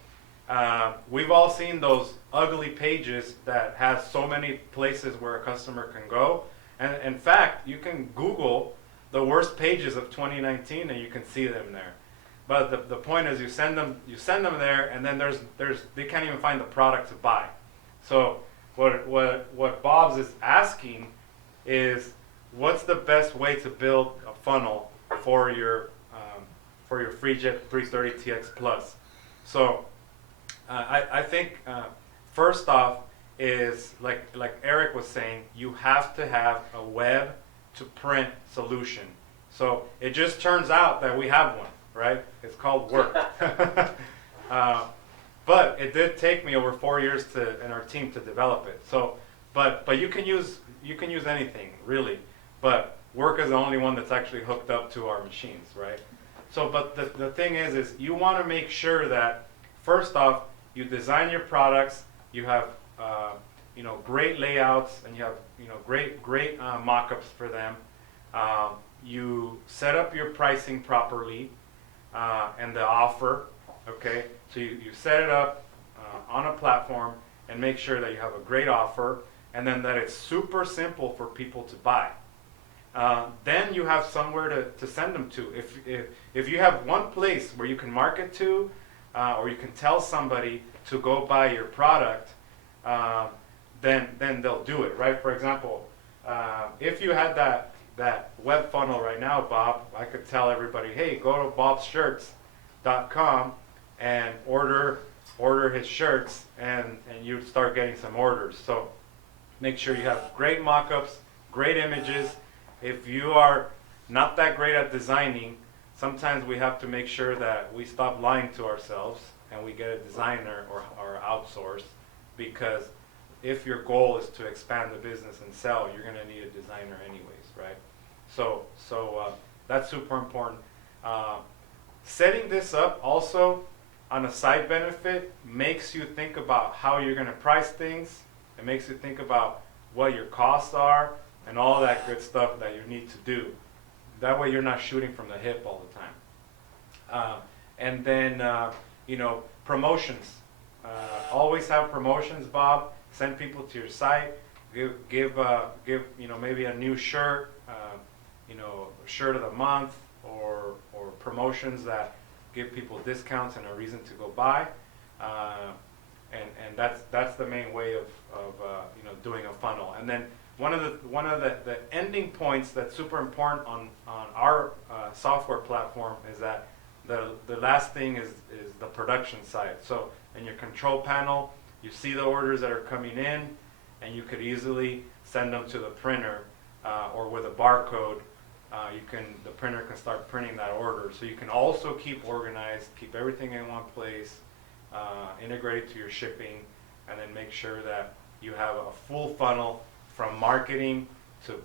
we've all seen those ugly pages that has so many places where a customer can go. And in fact, you can Google the worst pages of 2019 and you can see them there. But the point is you send them there, and then they can't even find the product to buy. So what Bob's is asking is, what's the best way to build a funnel for your FreeJet 330TX Plus? So I think first off is like Eric was saying, you have to have a web to print solution. So it just turns out that we have one, right? It's called Work. But it did take me over 4 years and our team to develop it. So, but you can use anything really. But Work is the only one that's actually hooked up to our machines, right? So, but the thing is you want to make sure that first off, you design your products, you have great layouts, and you have great mock-ups for them. You set up your pricing properly and the offer. Okay, so you set it up on a platform and make sure that you have a great offer, and then that it's super simple for people to buy. Then you have somewhere to send them to. If you have one place where you can market to, or you can tell somebody to go buy your product, then they'll do it, right? For example, if you had that web funnel right now, Bob, I could tell everybody, hey, go to bobshirts.com and order his shirts, and you'd start getting some orders. So make sure you have great mock-ups, great images. If you are not that great at designing, sometimes we have to make sure that we stop lying to ourselves and we get a designer or outsource, because if your goal is to expand the business and sell, you're going to need a designer anyways, right? So that's super important. Setting this up also on a side benefit makes you think about how you're going to price things. It makes you think about what your costs are and all that good stuff that you need to do. That way you're not shooting from the hip all the time. And then, promotions. Always have promotions, Bob. Send people to your site. Give maybe a new shirt, shirt of the month, or promotions that give people discounts and a reason to go buy. And that's the main way of doing a funnel. And then one of the ending points that's super important on our software platform is that the last thing is the production side. So in your control panel, you see the orders that are coming in, and you could easily send them to the printer, or with a barcode, the printer can start printing that order. So you can also keep organized, keep everything in one place, integrate it to your shipping, and then make sure that you have a full funnel from marketing to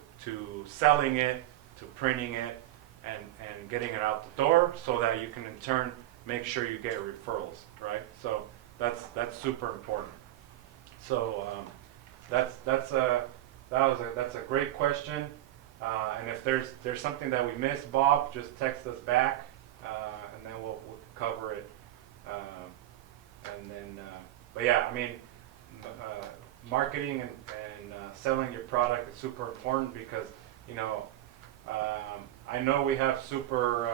selling it, to printing it, and getting it out the door, so that you can in turn make sure you get referrals, right? So that's super important. So that's a great question. And if there's something that we missed, Bob, just text us back, and then we'll cover it. But yeah, I mean, marketing and selling your product is super important, because I know we have super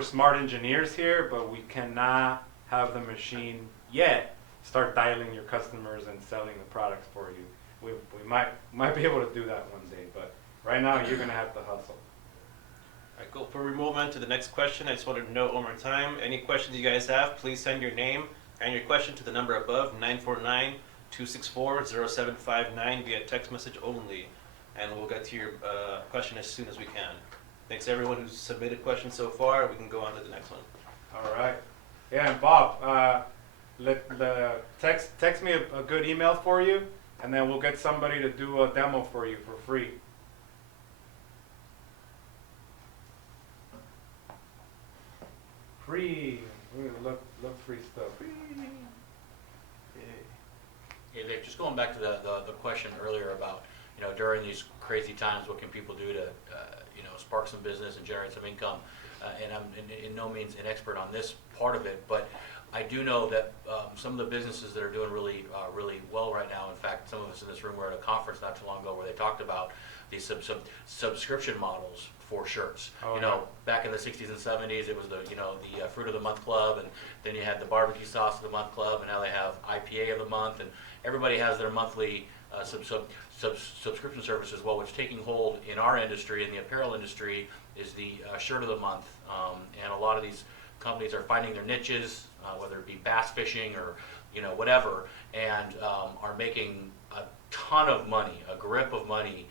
smart engineers here, but we cannot have the machine yet start dialing your customers and selling the products for you. We might be able to do that one day, but right now you're gonna have to hustle. All right, cool. Before we move on to the next question, I just wanted to note one more time, any questions you guys have, please send your name and your question to the number above, 949-264-0759, via text message only, and we'll get to your question as soon as we can. Thanks to everyone who's submitted questions so far. We can go on to the next one. All right. Yeah, and Bob, text me a good email for you, and then we'll get somebody to do a demo for you for free. Free. Look free stuff. Yeah, Dave, just going back to the question earlier about, during these crazy times, what can people do to, spark some business and generate some income? And I'm in no means an expert on this part of it, but I do know that some of the businesses that are doing really well right now, in fact, some of us in this room were at a conference not too long ago where they talked about these subscription models for shirts. Oh, Back in the 60s and 70s, it was the Fruit of the Month Club, and then you had the Barbecue Sauce of the Month Club, and now they have IPA of the Month, and everybody has their monthly subscription services. Well, what's taking hold in our industry, in the apparel industry, is the shirt of the month, and a lot of these companies are finding their niches, whether it be bass fishing or whatever, and are making a ton of money, a grip of money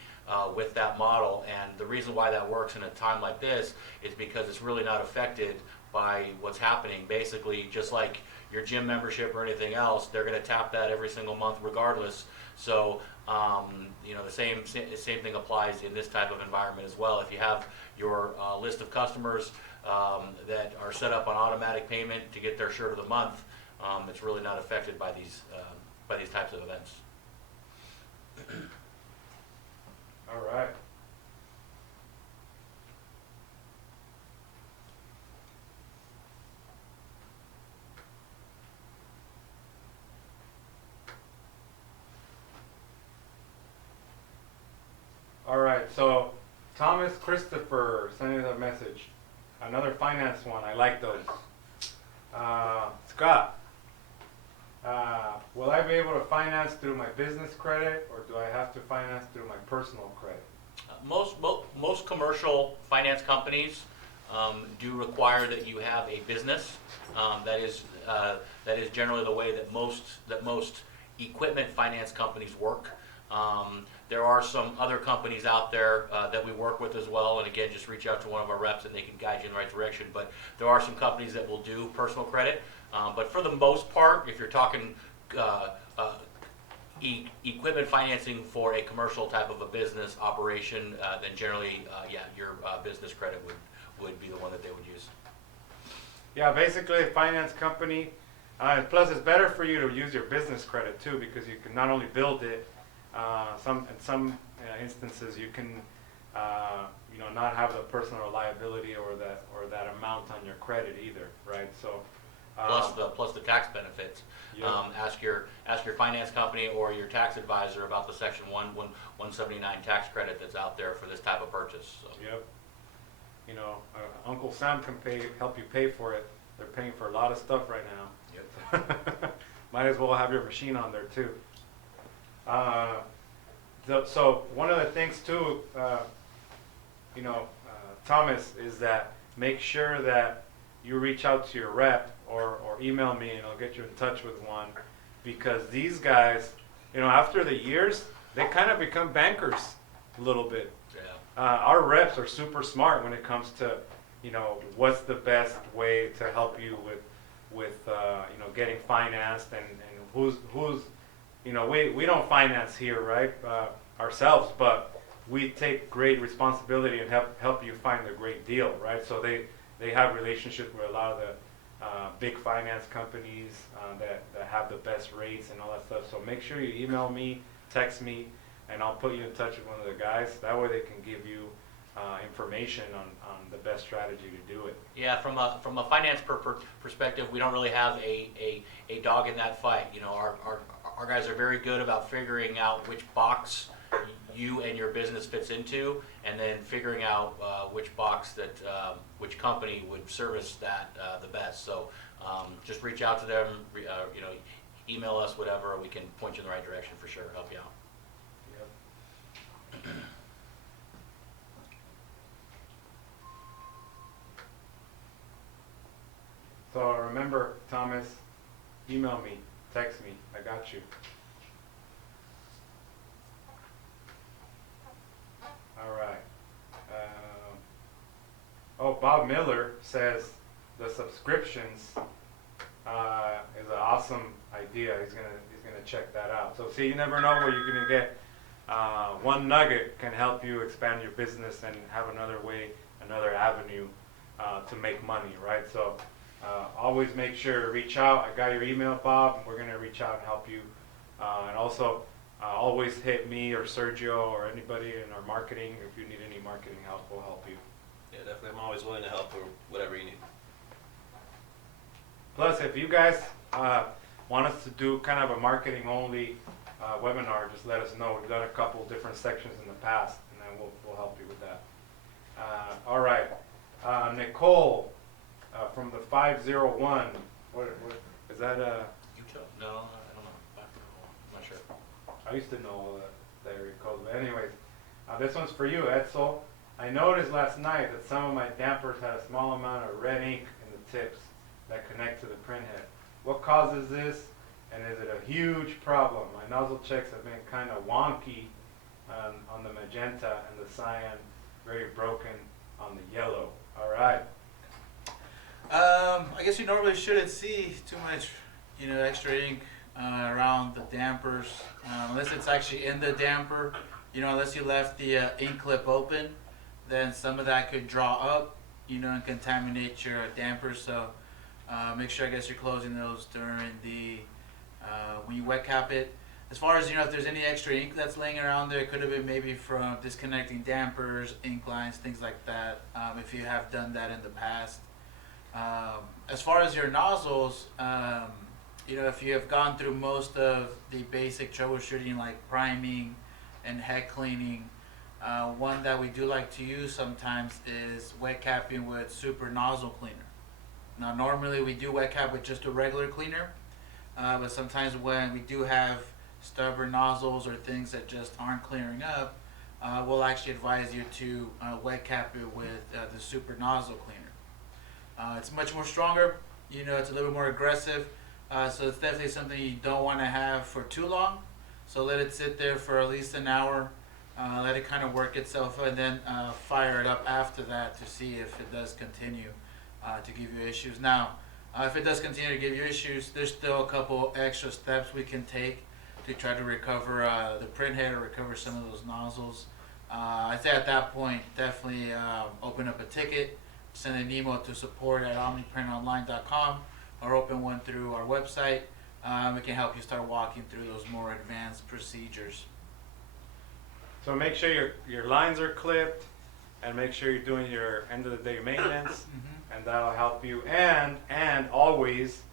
with that model. And the reason why that works in a time like this is because it's really not affected by what's happening. Basically, just like your gym membership or anything else, they're going to tap that every single month regardless. So the same thing applies in this type of environment as well. If you have your list of customers that are set up on automatic payment to get their shirt of the month, it's really not affected by these types of events. All right. All right, so Thomas Christopher sending a message. Another finance one. I like those. Scott, will I be able to finance through my business credit, or do I have to finance through my personal credit? Most commercial finance companies do require that you have a business. That is generally the way that most equipment finance companies work. There are some other companies out there that we work with as well, and again, just reach out to one of our reps and they can guide you in the right direction. But there are some companies that will do personal credit. But for the most part, if you're talking equipment financing for a commercial type of a business operation, then generally, your business credit would be the one that they would use. Yeah, basically a finance company. Plus, it's better for you to use your business credit too, because you can not only build it. In some instances, you can, not have the personal liability or that amount on your credit either, right? So. Plus the tax benefits. Yeah. Ask your finance company or your tax advisor about the Section 179 tax credit that's out there for this type of purchase. So. Yep. Uncle Sam can help you pay for it. They're paying for a lot of stuff right now. Yep. Might as well have your machine on there too. So one of the things too, Thomas, is that make sure that you reach out to your rep or email me and I'll get you in touch with one, because these guys, after the years, they kind of become bankers a little bit. Yeah. Our reps are super smart when it comes to, what's the best way to help you with getting financed and who's we don't finance here, right, ourselves, but we take great responsibility and help you find a great deal, right? So they have relationships with a lot of the big finance companies that have the best rates and all that stuff. So make sure you email me, text me, and I'll put you in touch with one of the guys. That way they can give you information on the best strategy to do it. Yeah, from a finance perspective, we don't really have a dog in that fight. Our guys are very good about figuring out which box you and your business fits into, and then figuring out which box that which company would service that the best. So just reach out to them, email us, whatever. We can point you in the right direction for sure, help you out. Yep. So remember, Thomas, email me, text me, I got you. All right. Bob Miller says the subscriptions is an awesome idea. He's gonna check that out. So see, you never know where you're gonna get. One nugget can help you expand your business and have another avenue to make money, right? So always make sure to reach out. I got your email, Bob, and we're gonna reach out and help you. And also, always hit me or Sergio or anybody in our marketing. If you need any marketing help, we'll help you. Yeah, definitely. I'm always willing to help or whatever you need. Plus, if you guys want us to do kind of a marketing only webinar, just let us know. We've done a couple different sections in the past, and then we'll help you with that. All right, Nicole from the 501. What is that? Utah? No, I don't know. I'm not sure. I used to know that area code, but anyways, this one's for you, Edsel. I noticed last night that some of my dampers had a small amount of red ink in the tips that connect to the print head. What causes this, and is it a huge problem? My nozzle checks have been kind of wonky on the magenta and the cyan, very broken on the yellow. All right. I guess you normally shouldn't see too much, extra ink around the dampers, unless it's actually in the damper. Unless you left the ink clip open, then some of that could draw up, and contaminate your dampers. So make sure, I guess, you're closing those during the when you wet cap it. As far as if there's any extra ink that's laying around there, it could have been maybe from disconnecting dampers, ink lines, things like that. If you have done that in the past. As far as your nozzles, if you have gone through most of the basic troubleshooting like priming and head cleaning, one that we do like to use sometimes is wet capping with super nozzle cleaner. Now normally we do wet cap with just a regular cleaner, but sometimes when we do have stubborn nozzles or things that just aren't clearing up, we'll actually advise you to wet cap it with the super nozzle cleaner. It's much more stronger, you know, it's a little more aggressive, so it's definitely something you don't want to have for too long. So let it sit there for at least an hour, let it kind of work itself, and then fire it up after that to see if it does continue to give you issues. Now, if it does continue to give you issues, there's still a couple extra steps we can take to try to recover the print head or recover some of those nozzles. I'd say at that point, definitely open up a ticket, send an email to support@omniprintonline.com, or open one through our website. We can help you start walking through those more advanced procedures. So make sure your lines are clipped, and make sure you're doing your end of the day maintenance, and that'll help you. And always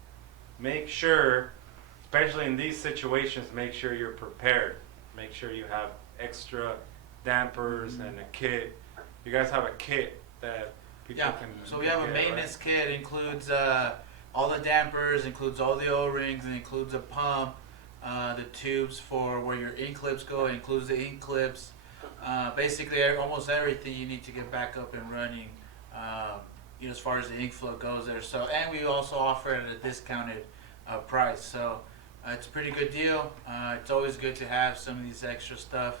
make sure, especially in these situations, make sure you're prepared. Make sure you have extra dampers and a kit. You guys have a kit that people can. So we have a get, maintenance kit. It includes all the dampers, includes all the O-rings, and includes a pump, the tubes for where your ink clips go. It includes the ink clips. Basically, almost everything you need to get back up and running, you know, as far as the ink flow goes there. So, and we also offer it at a discounted price. So, it's a pretty good deal. It's always good to have some of these extra stuff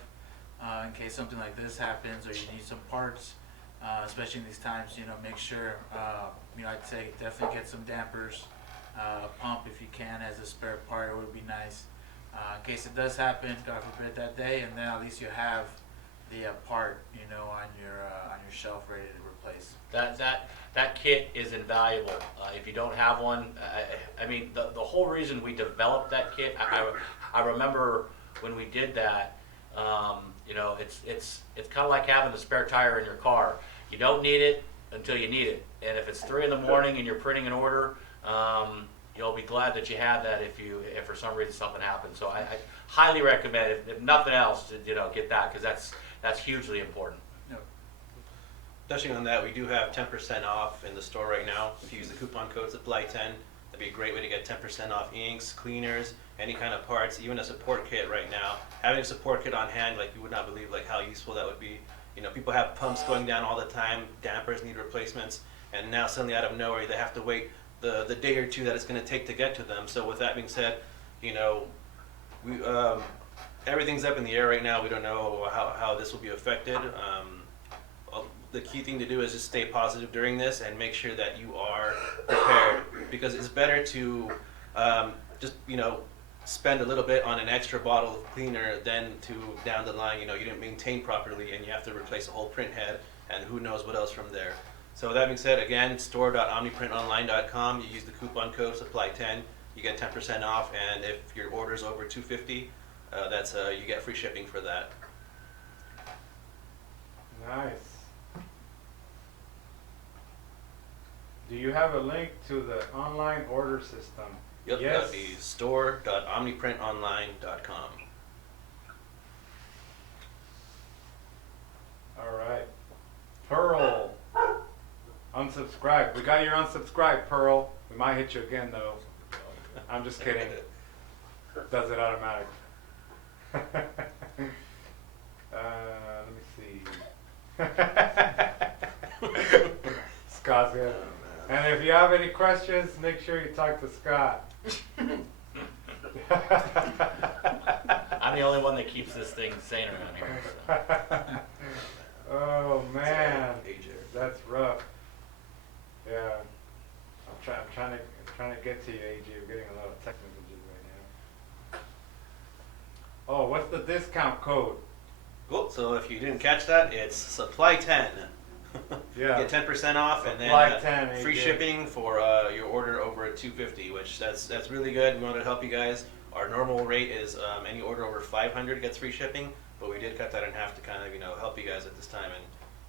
in case something like this happens or you need some parts, especially in these times. You know, make sure, you know, I'd say definitely get some dampers, a pump if you can as a spare part. It would be nice in case it does happen, God forbid, that day, and then at least you have the part, you know, on your shelf ready to replace. That kit is invaluable. If you don't have one, I mean, the whole reason we developed that kit, I remember when we did that. You know, it's kind of like having a spare tire in your car. You don't need it until you need it, and if it's 3 in the morning and you're printing an order, you'll be glad that you have that if for some reason something happens. So I highly recommend it, if nothing else, to, you know, get that, because that's hugely important. Touching on that, we do have 10% off in the store right now. If you use the coupon code SUPPLY10, that'd be a great way to get 10% off inks, cleaners, any kind of parts, even a support kit right now. Having a support kit on hand, like, you would not believe like how useful that would be. You know, people have pumps going down all the time, dampers need replacements, and now suddenly out of nowhere they have to wait the day or two that it's going to take to get to them. So with that being said, you know, we everything's up in the air right now. We don't know how this will be affected. The key thing to do is just stay positive during this and make sure that you are prepared, because it's better to just, you know, spend a little bit on an extra bottle of cleaner than to down the line, you know, you didn't maintain properly and you have to replace a whole print head and who knows what else from there. So with that being said, again, store.omniprintonline.com, you use the coupon code SUPPLY10, you get 10% off, and if your order is over $250, that's you get free shipping for that. Nice. Do you have a link to the online order system? Yep, Yes. that'd be store.omniprintonline.com. All right. Pearl. Unsubscribe. We got your unsubscribe, Pearl. We might hit you again, though. I'm just kidding. Does it automatic. Let me see. Scott's good. And if you have any questions, make sure you talk to Scott. I'm the only one that keeps this thing sane around here. So. Oh man, that's rough. Yeah, I'm trying to get to you, AJ. We're getting a lot of text messages right now. Oh, what's the discount code? Cool. So if you didn't catch that, it's SUPPLY10. Yeah. Get 10% off, and then SUPPLY10, free AJ. shipping for your order over at $250, which that's really good. We wanted to help you guys. Our normal rate is any order over $500 gets free shipping, but we did cut that in half to kind of, you know, help you guys at this time and,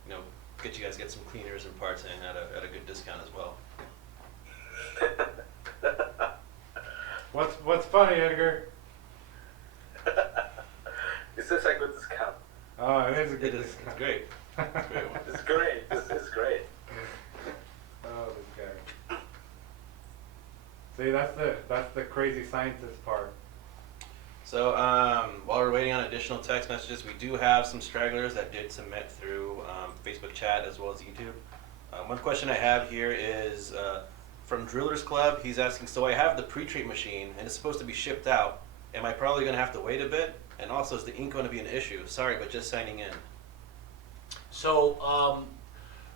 you know, get some cleaners and parts in at a good discount as well. What's funny, Edgar? This is a good discount. Oh, it is a It good is. discount. It's great. It's a great one. It's great. This is great. Oh, this guy. See, that's the crazy scientist part. So while we're waiting on additional text messages, we do have some stragglers that did submit through Facebook chat as well as YouTube. One question I have here is from Drillers Club. He's asking, so I have the pre-treat machine and it's supposed to be shipped out. Am I probably going to have to wait a bit? And also, is the ink going to be an issue? Sorry, but just signing in. So,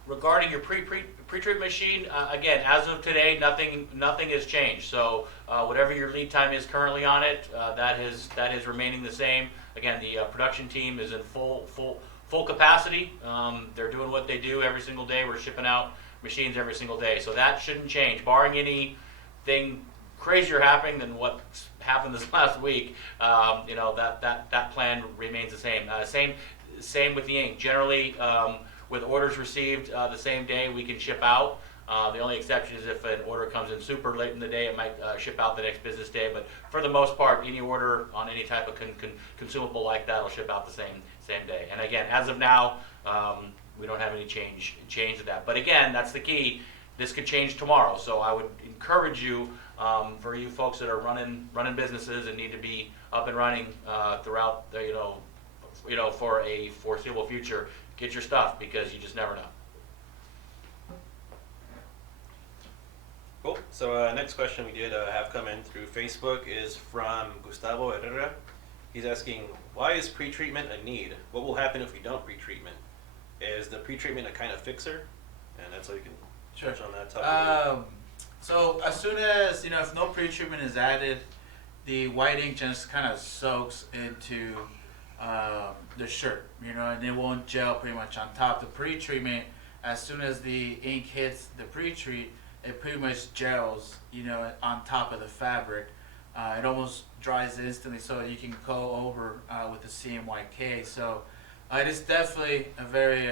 regarding your pre-treat machine, again, as of today, nothing has changed. So, whatever your lead time is currently on it, that is remaining the same. Again, the production team is in full capacity. They're doing what they do every single day. We're shipping out machines every single day, so that shouldn't change, barring anything crazier happening than what's happened this last week. That plan remains the same. Same with the ink. Generally, with orders received the same day, we can ship out. The only exception is if an order comes in super late in the day, it might ship out the next business day. But for the most part, any order on any type of consumable like that will ship out the same day. And again, as of now, we don't have any change to that. But again, that's the key. This could change tomorrow. So I would encourage you, for you folks that are running businesses and need to be up and running throughout the, for a foreseeable future, get your stuff, because you just never know. Cool. So next question we did have come in through Facebook is from Gustavo Herrera. He's asking, why is pre-treatment a need? What will happen if we don't pre-treatment? Is the pre-treatment a kind of fixer? And that's how you can touch on that topic. So as soon as, if no pre-treatment is added, the white ink just kind of soaks into the shirt, and it won't gel pretty much on top. The pre-treatment, as soon as the ink hits the pre-treat, it pretty much gels, on top of the fabric. It almost dries instantly, so you can go over with the CMYK. So it is definitely a very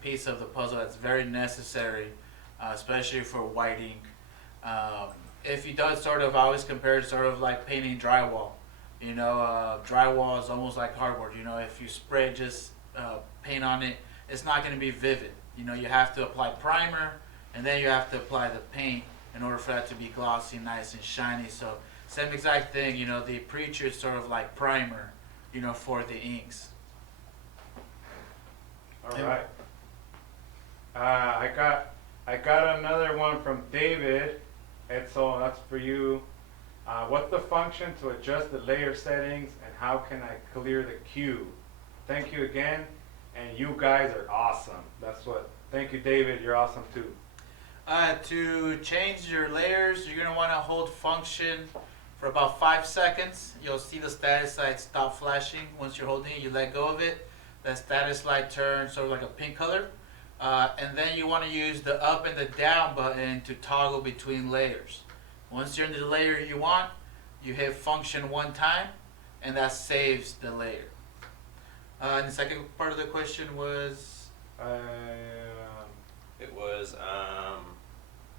piece of the puzzle that's very necessary, especially for white ink. If you don't I always compare it sort of like painting drywall. Drywall is almost like hardboard. If you spray just paint on it, it's not going to be vivid. You have to apply primer, and then you have to apply the paint in order for that to be glossy, nice and shiny. So same exact thing, the pre-treat is sort of like primer, for the inks. All right. I got another one from David. Edsel, that's for you. What's the function to adjust the layer settings, and how can I clear the queue? Thank you again, and you guys are awesome. Thank you, David. You're awesome too. To change your layers, you're going to want to hold function for about 5 seconds. You'll see the status light stop flashing. Once you're holding it, you let go of it. The status light turns sort of like a pink color. And then you want to use the up and the down button to toggle between layers. Once you're in the layer you want, you hit function 1 time, and that saves the layer. And the second part of the question was? It was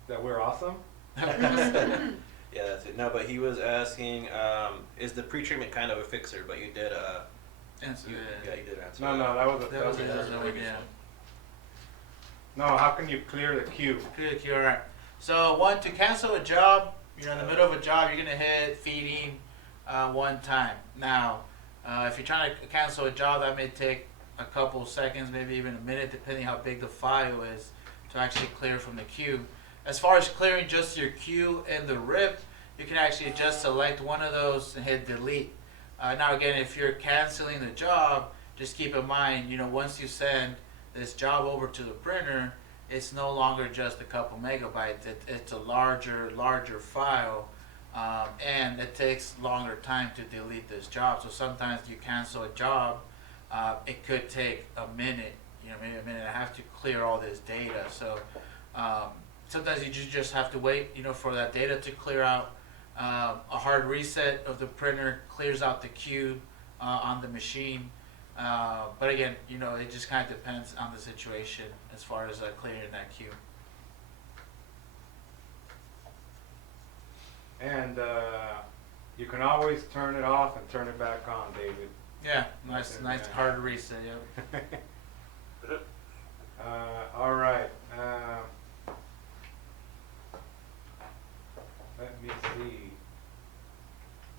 that we're awesome? yeah, that's it. No, but he was asking, is the pre-treatment kind of a fixer? But you did Answer you that. did answer. No, that was That was the the previous yeah. one. No, how can you clear the queue? Good, you're right. So one, to cancel a job, in the middle of a job, you're gonna hit feeding 1 time. Now, if you're trying to cancel a job, that may take a couple seconds, maybe even a minute, depending how big the file is, to actually clear from the queue. As far as clearing just your queue and the rip, you can actually just select one of those and hit delete. Now again, if you're canceling the job, just keep in mind, once you send this job over to the printer, it's no longer just a couple megabytes. It's a larger file, and it takes longer time to delete this job. So sometimes you cancel a job, it could take a minute, maybe a minute and a half to clear all this data. So sometimes you just have to wait, for that data to clear out. A hard reset of the printer clears out the queue on the machine. But again, it just kind of depends on the situation as far as clearing that queue. And you can always turn it off and turn it back on, David. Yeah, nice hard reset. Yep. All right. Let me see.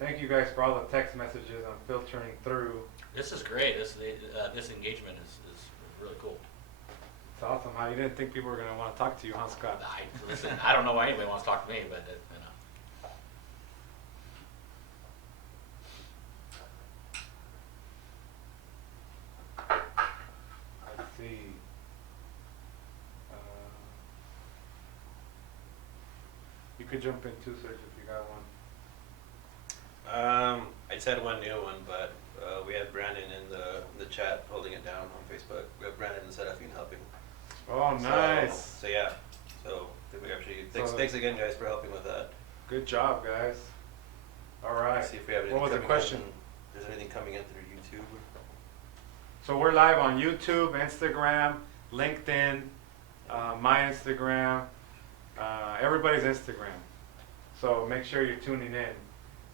thank you guys for all the text messages I'm filtering through. This is great. This engagement is really cool. It's awesome how you didn't think people were gonna want to talk to you, huh, Scott? Listen, I don't know why anybody wants to talk to me, but you know. Let's see. You could jump in too, Serge, if you got one. I just had one new one, but we had Brandon in the chat holding it down on Facebook. We have Brandon and Serafine helping. Oh, nice. So yeah, so did we actually thanks again, guys, for helping with that. Good job, guys. All right. See if we have anything What was the coming question? in. If there's anything coming in through YouTube. So we're live on YouTube, Instagram, LinkedIn, my Instagram, everybody's Instagram. So make sure you're tuning in.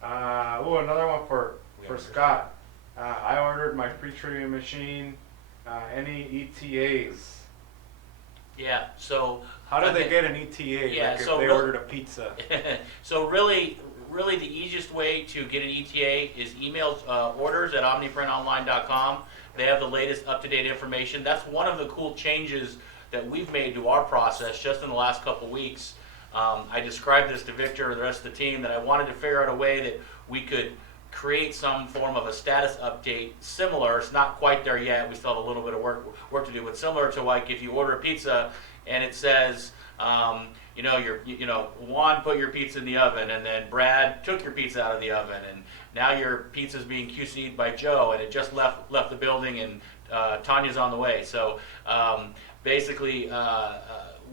Another one for Scott. I ordered my pre-treatment machine. Any ETAs? Yeah. So How do they get an ETA? Yeah, like if so they real- ordered a pizza. so really the easiest way to get an ETA is email orders at omniprintonline.com. They have the latest up-to-date information. That's one of the cool changes that we've made to our process just in the last couple weeks. I described this to Victor and the rest of the team that I wanted to figure out a way that we could create some form of a status update similar. It's not quite there yet. We still have a little bit of work to do, but similar to like if you order a pizza and it says, Juan put your pizza in the oven, and then Brad took your pizza out of the oven, and now your pizza is being QC'd by Joe, and it just left the building, and Tanya's on the way. So basically,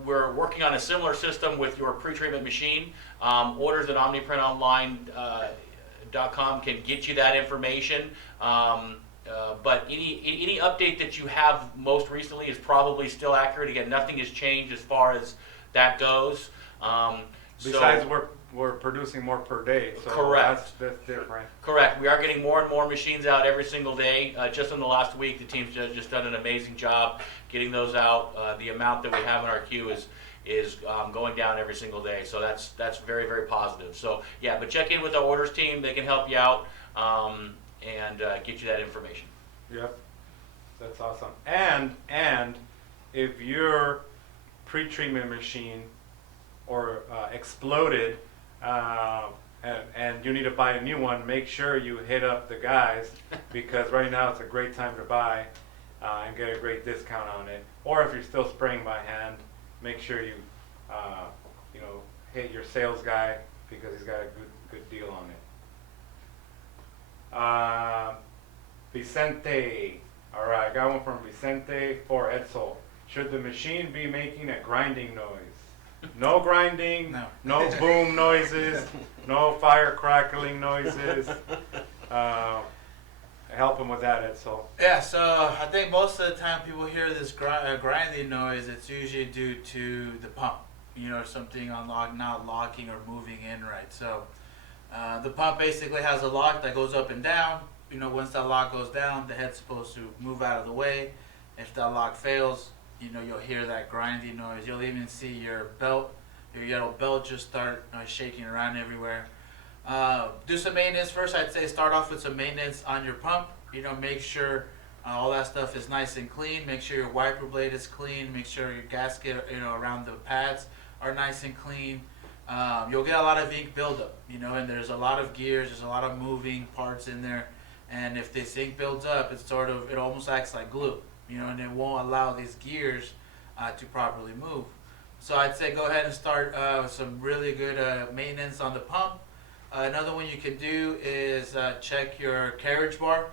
we're working on a similar system with your pre-treatment machine. Orders at omniprintonline.com can get you that information. But any update that you have most recently is probably still accurate. Again, nothing has changed as far as that goes. Besides, we're producing more per day. So Correct. That's different. Correct. We are getting more and more machines out every single day. Just in the last week, the team's just done an amazing job getting those out. The amount that we have in our queue is going down every single day. So that's very, very positive. So yeah, but check in with our orders team. They can help you out and get you that information. Yep, that's awesome. And if your pre-treatment machine or exploded and you need to buy a new one, make sure you hit up the guys because right now it's a great time to buy and get a great discount on it. Or if you're still spraying by hand, make sure you hit your sales guy because he's got a good deal on it. Vicente. All right, I got one from Vicente for Edsel. Should the machine be making a grinding noise? No grinding, no boom noises, no fire crackling noises. Help him with that, Edsel. Yeah, so I think most of the time people hear this grinding noise, it's usually due to the pump. Something not locking or moving in right. So the pump basically has a lock that goes up and down. Once that lock goes down, the head's supposed to move out of the way. If that lock fails, you'll hear that grinding noise. You'll even see your yellow belt just start shaking around everywhere. Do some maintenance first. I'd say start off with some maintenance on your pump. Make sure all that stuff is nice and clean. Make sure your wiper blade is clean. Make sure your gasket, around the pads are nice and clean. You'll get a lot of ink buildup, and there's a lot of gears. There's a lot of moving parts in there. And if this ink builds up, it almost acts like glue, and it won't allow these gears to properly move. So I'd say go ahead and start with some really good maintenance on the pump. Another one you can do is check your carriage bar.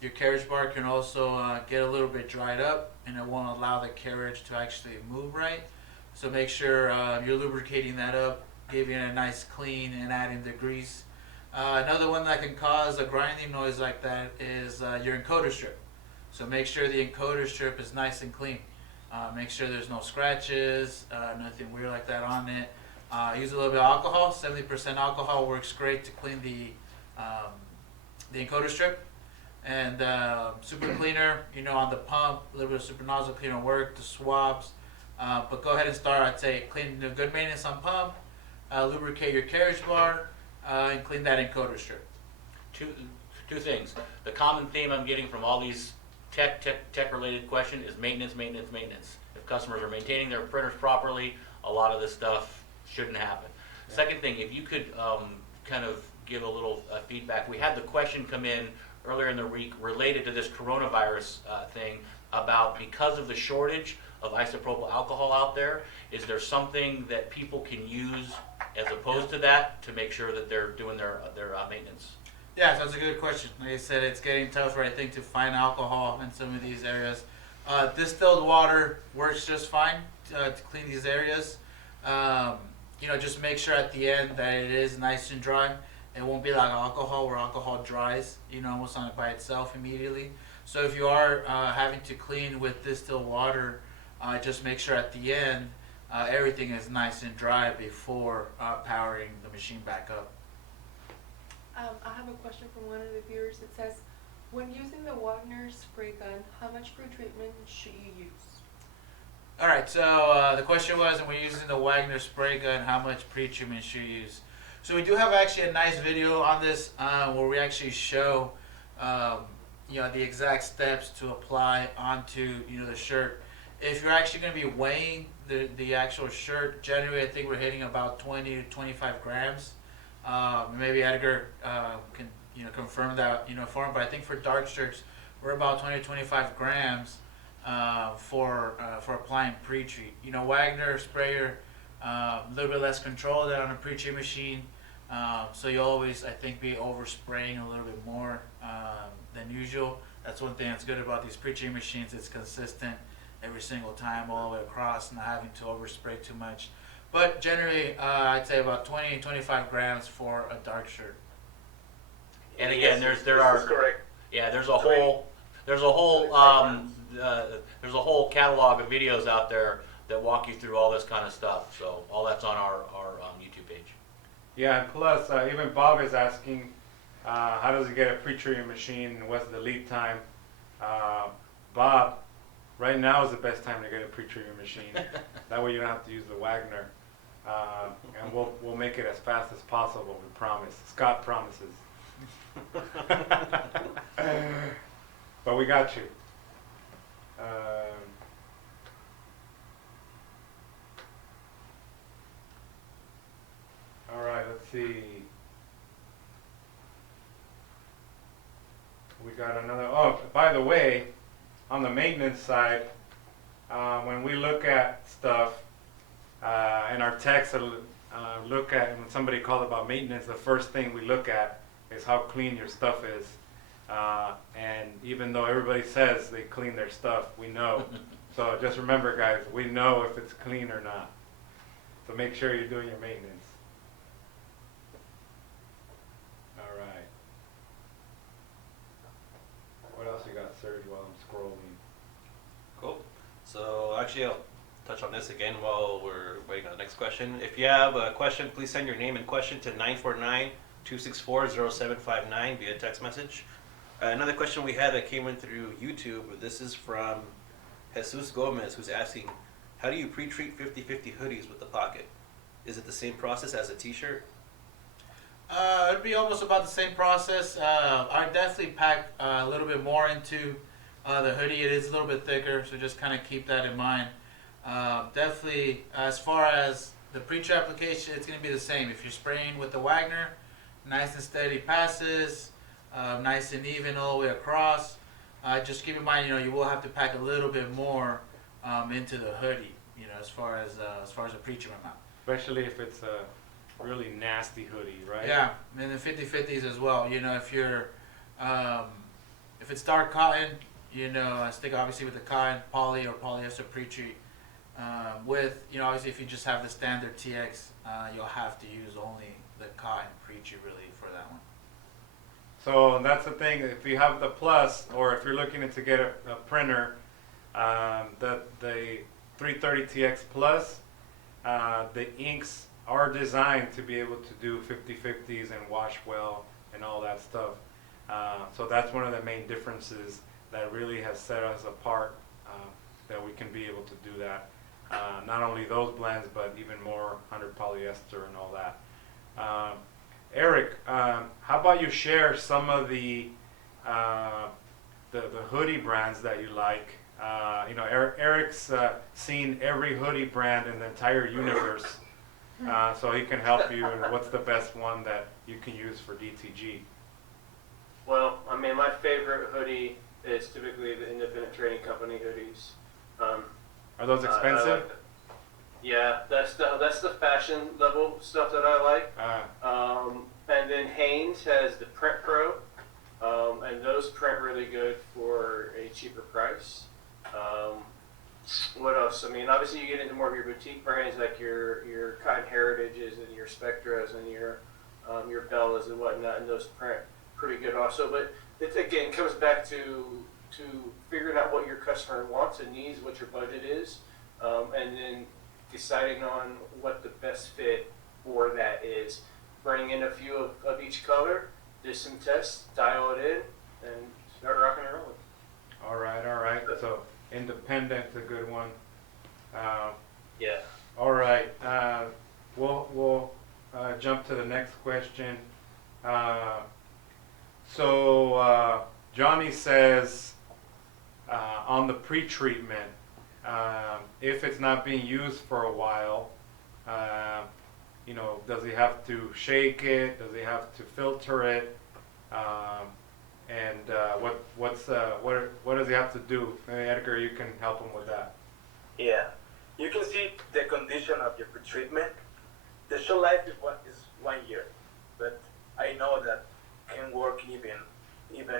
Your carriage bar can also get a little bit dried up, and it won't allow the carriage to actually move right. So make sure you're lubricating that up, giving it a nice clean, and adding the grease. Another one that can cause a grinding noise like that is your encoder strip. So make sure the encoder strip is nice and clean. Make sure there's no scratches, nothing weird like that on it. Use a little bit of alcohol. 70% alcohol works great to clean the encoder strip. And super cleaner, on the pump, a little bit of super nozzle cleaner work, the swabs. But go ahead and start, I'd say, clean good maintenance on pump, lubricate your carriage bar, and clean that encoder strip. two things. The common theme I'm getting from all these tech-related questions is maintenance, maintenance, maintenance. If customers are maintaining their printers properly, a lot of this stuff shouldn't happen. Yeah. Second thing, if you could kind of give a little feedback. We had the question come in earlier in the week related to this coronavirus thing about, because of the shortage of isopropyl alcohol out there, is there something that people can use as opposed to that to make sure that they're doing their maintenance? Yeah, so that's a good question. Like I said, it's getting tougher, I think, to find alcohol in some of these areas. Distilled water works just fine to clean these areas. Just make sure at the end that it is nice and dry. It won't be like alcohol, where alcohol dries, almost on it by itself immediately. So if you are having to clean with distilled water, just make sure at the end everything is nice and dry before powering the machine back up. I have a question from one of the viewers. It says, when using the Wagner spray gun, how much pre-treatment should you use? All right, so the question was, when we're using the Wagner spray gun, how much pre-treatment should you use? So we do have actually a nice video on this where we actually show, the exact steps to apply onto, the shirt. If you're actually going to be weighing the actual shirt, generally I think we're hitting about 20 to 25 grams. Maybe Edgar can confirm that for him, but I think for dark shirts we're about 20 to 25 grams for applying pre-treat. Wagner sprayer, a little bit less control of that on a pre-treat machine, so you'll always, I think, be overspraying a little bit more than usual. That's one thing that's good about these pre-treat machines. It's consistent every single time all the way across, not having to overspray too much. But generally, I'd say about 20 to 25 grams for a dark shirt. And again, Yes, there this are is correct. yeah, there's a whole catalog of videos out there that walk you through all this kind of stuff. So all that's on our YouTube page. Yeah, and plus, even Bob is asking, how does he get a pre-treating machine and what's the lead time? Bob, right now is the best time to get a pre-treating machine. That way you don't have to use the Wagner. And we'll make it as fast as possible, we promise. Scott promises. But we got you. All right, let's see. We got another. Oh, by the way, on the maintenance side, when we look at stuff, and our techs look at, when somebody called about maintenance, the first thing we look at is how clean your stuff is. And even though everybody says they clean their stuff, we know. So just remember, guys, we know if it's clean or not. So make sure you're doing your maintenance. All right. What else you got, Serge, while I'm scrolling? Cool. So actually, I'll touch on this again while we're waiting on the next question. If you have a question, please send your name and question to 949-264-0759 via text message. Another question we had that came in through YouTube, this is from Jesus Gomez, who's asking, how do you pre-treat 50/50 hoodies with the pocket? Is it the same process as a t-shirt? It'd be almost about the same process. I definitely pack a little bit more into the hoodie. It is a little bit thicker, so just kind of keep that in mind. Definitely, as far as the pre-treat application, it's going to be the same. If you're spraying with the Wagner, nice and steady passes, nice and even all the way across. Just keep in mind, you will have to pack a little bit more into the hoodie, as far as a pre-treatment amount. Especially if it's a really nasty hoodie, right? Yeah, and the 50/50s as well. If you're, if it's dark cotton, I stick obviously with the cotton, poly or polyester pre-treat. Obviously if you just have the standard TX, you'll have to use only the cotton pre-treat really for that one. So that's the thing. If you have the Plus, or if you're looking to get a printer, the 330TX Plus, the inks are designed to be able to do 50/50s and wash well and all that stuff. So that's one of the main differences that really has set us apart, that we can be able to do that. Not only those blends, but even more 100 polyester and all that. Eric, how about you share some of the hoodie brands that you like? Eric's seen every hoodie brand in the entire universe, so he can help you. And what's the best one that you can use for DTG? Well, I mean, my favorite hoodie is typically the independent trading company hoodies. Are those expensive? Yeah, that's the fashion level stuff that I like. And then Hanes has the Print Pro, and those print really good for a cheaper price. What else? I mean, obviously you get into more of your boutique brands like your Cotton Heritages and your Spectras and your Bellas and whatnot, and those print pretty good also. But it again comes back to figuring out what your customer wants and needs, what your budget is, and then deciding on what the best fit for that is. Bring in a few of each color, do some tests, dial it in, and start rocking and rolling. All right. So independent's a good one. Yeah. All right. We'll jump to the next question. So Johnny says on the pre-treatment, if it's not being used for a while, does he have to shake it? Does he have to filter it? And what does he have to do? Maybe Edgar, you can help him with that. Yeah, you can see the condition of your pretreatment. The shelf life is 1 year, but I know that can work even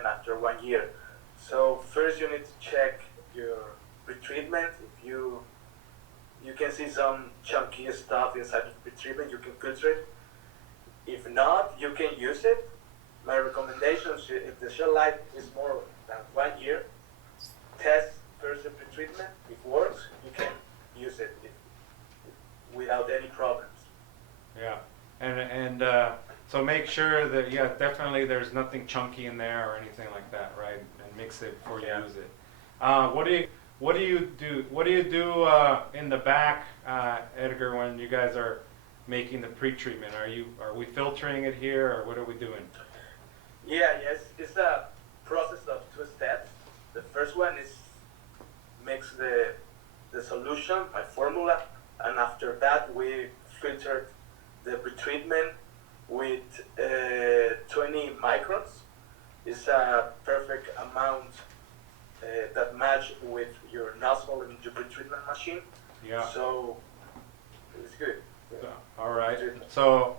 after 1 year. So first you need to check your pretreatment. If you can see some chunky stuff inside the pretreatment, you can filter it. If not, you can use it. My recommendation is if the shelf life is more than 1 year, test first the pretreatment. If it works, you can use it without any problems. Yeah, and so make sure that definitely there's nothing chunky in there or anything like that, right? And mix it before you use it. What do you do in the back, Edgar, when you guys are making the pre-treatment? Are we filtering it here, or what are we doing? Yes, it's a process of 2 steps. The first one is mix the solution, my formula, and after that we filter the pretreatment with 20 microns. It's a perfect amount that match with your nozzle and your pretreatment machine. Yeah. So it's good. All right. So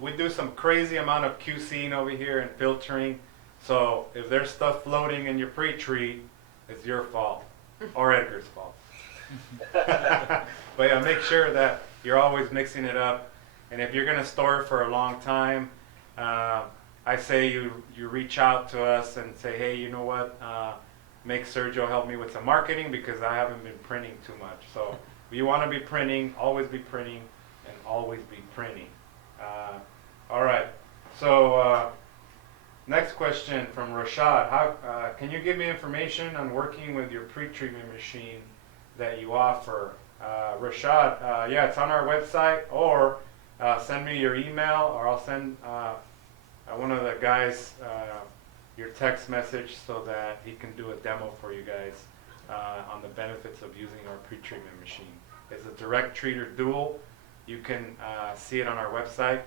we do some crazy amount of QCing over here and filtering. So if there's stuff floating in your pre-treat, it's your fault or Edgar's fault. But yeah, make sure that you're always mixing it up. And if you're gonna store it for a long time, I say you reach out to us and say, hey, you know what? Make Sergio help me with some marketing because I haven't been printing too much. So if you want to be printing, always be printing, and always be printing. All right. So next question from Rashad. How can you give me information on working with your pre-treatment machine that you offer? Rashad, yeah, it's on our website, or send me your email, or I'll send one of the guys your text message so that he can do a demo for you guys on the benefits of using our pre-treatment machine. It's a direct treater dual. You can see it on our website,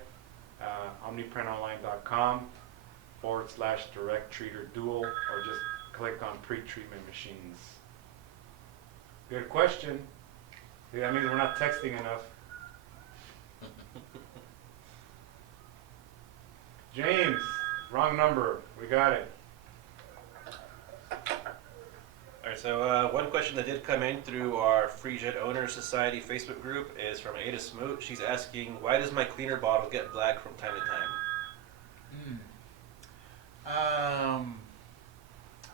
omniprintonline.com/direct treater dual, or just click on pre-treatment machines. Good question. See, that means we're not texting enough. James, wrong number. We got it. All right, so one question that did come in through our Free Jet Owners Society Facebook group is from Ada Smoot. She's asking, why does my cleaner bottle get black from time to time?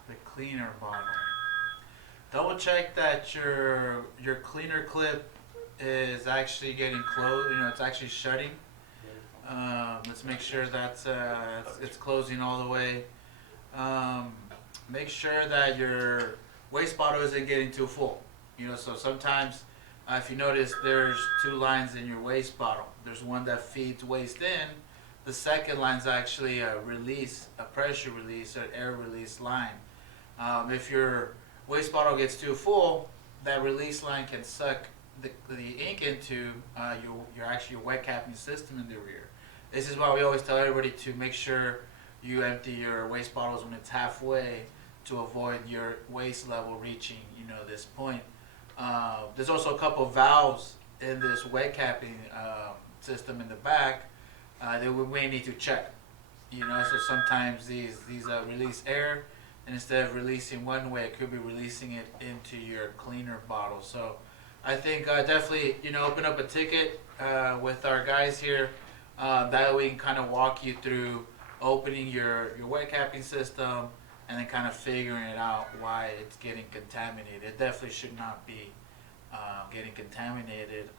The cleaner bottle. Double check that your cleaner clip is actually getting closed. It's actually shutting. Let's make sure that's it's closing all the way. Make sure that your waste bottle isn't getting too full. So sometimes if you notice, there's two lines in your waste bottle. There's one that feeds waste in. The second line's actually a release, a pressure release, an air release line. If your waste bottle gets too full, that release line can suck the ink into your actual wet capping system in the rear. This is why we always tell everybody to make sure you empty your waste bottles when it's halfway to avoid your waste level reaching, this point. There's also a couple of valves in this wet capping system in the back that we may need to check. So sometimes these release air, and instead of releasing one way, it could be releasing it into your cleaner bottle. So I think definitely, open up a ticket with our guys here. That way we can kind of walk you through opening your wet capping system and then kind of figuring it out why it's getting contaminated. It definitely should not be getting contaminated.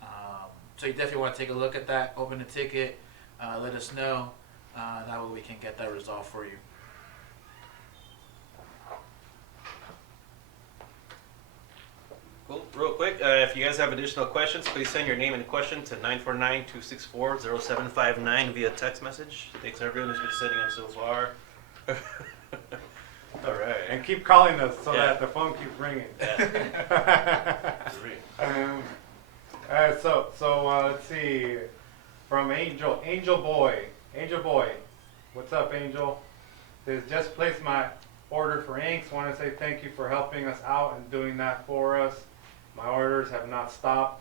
So you definitely want to take a look at that, open a ticket, let us know. That way we can get that resolved for you. Cool. Real quick, if you guys have additional questions, please send your name and question to 949-264-0759 via text message. Thanks everyone who's been sending them so far. All right. And keep calling us so Yeah. that the phone keeps ringing. Yeah. Let's see. From Angel Boy, what's up, Angel? Says just placed my order for inks. Want to say thank you for helping us out and doing that for us. My orders have not stopped.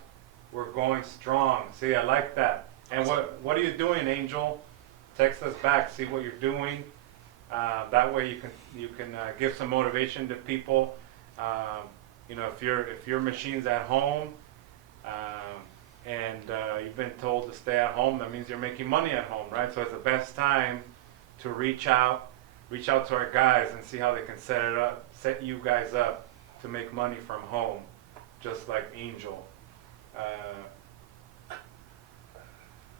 We're going strong. See, I like that. And what are you doing, Angel? Text us back. See what you're doing. That way you can give some motivation to people. If your machine's at home and you've been told to stay at home, that means you're making money at home, right? So it's the best time to reach out to our guys and see how they can set you guys up to make money from home, just like Angel.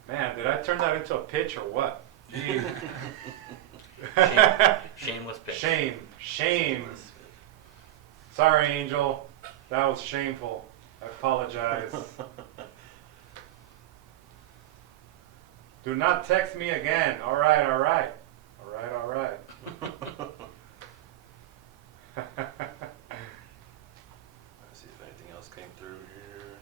Man, did I turn that into a pitch or what? Jeez. Shameless pitch. Shame. Sorry, Angel. That was shameful. I apologize. Do not text me again. All right. Let's see if anything else came through here.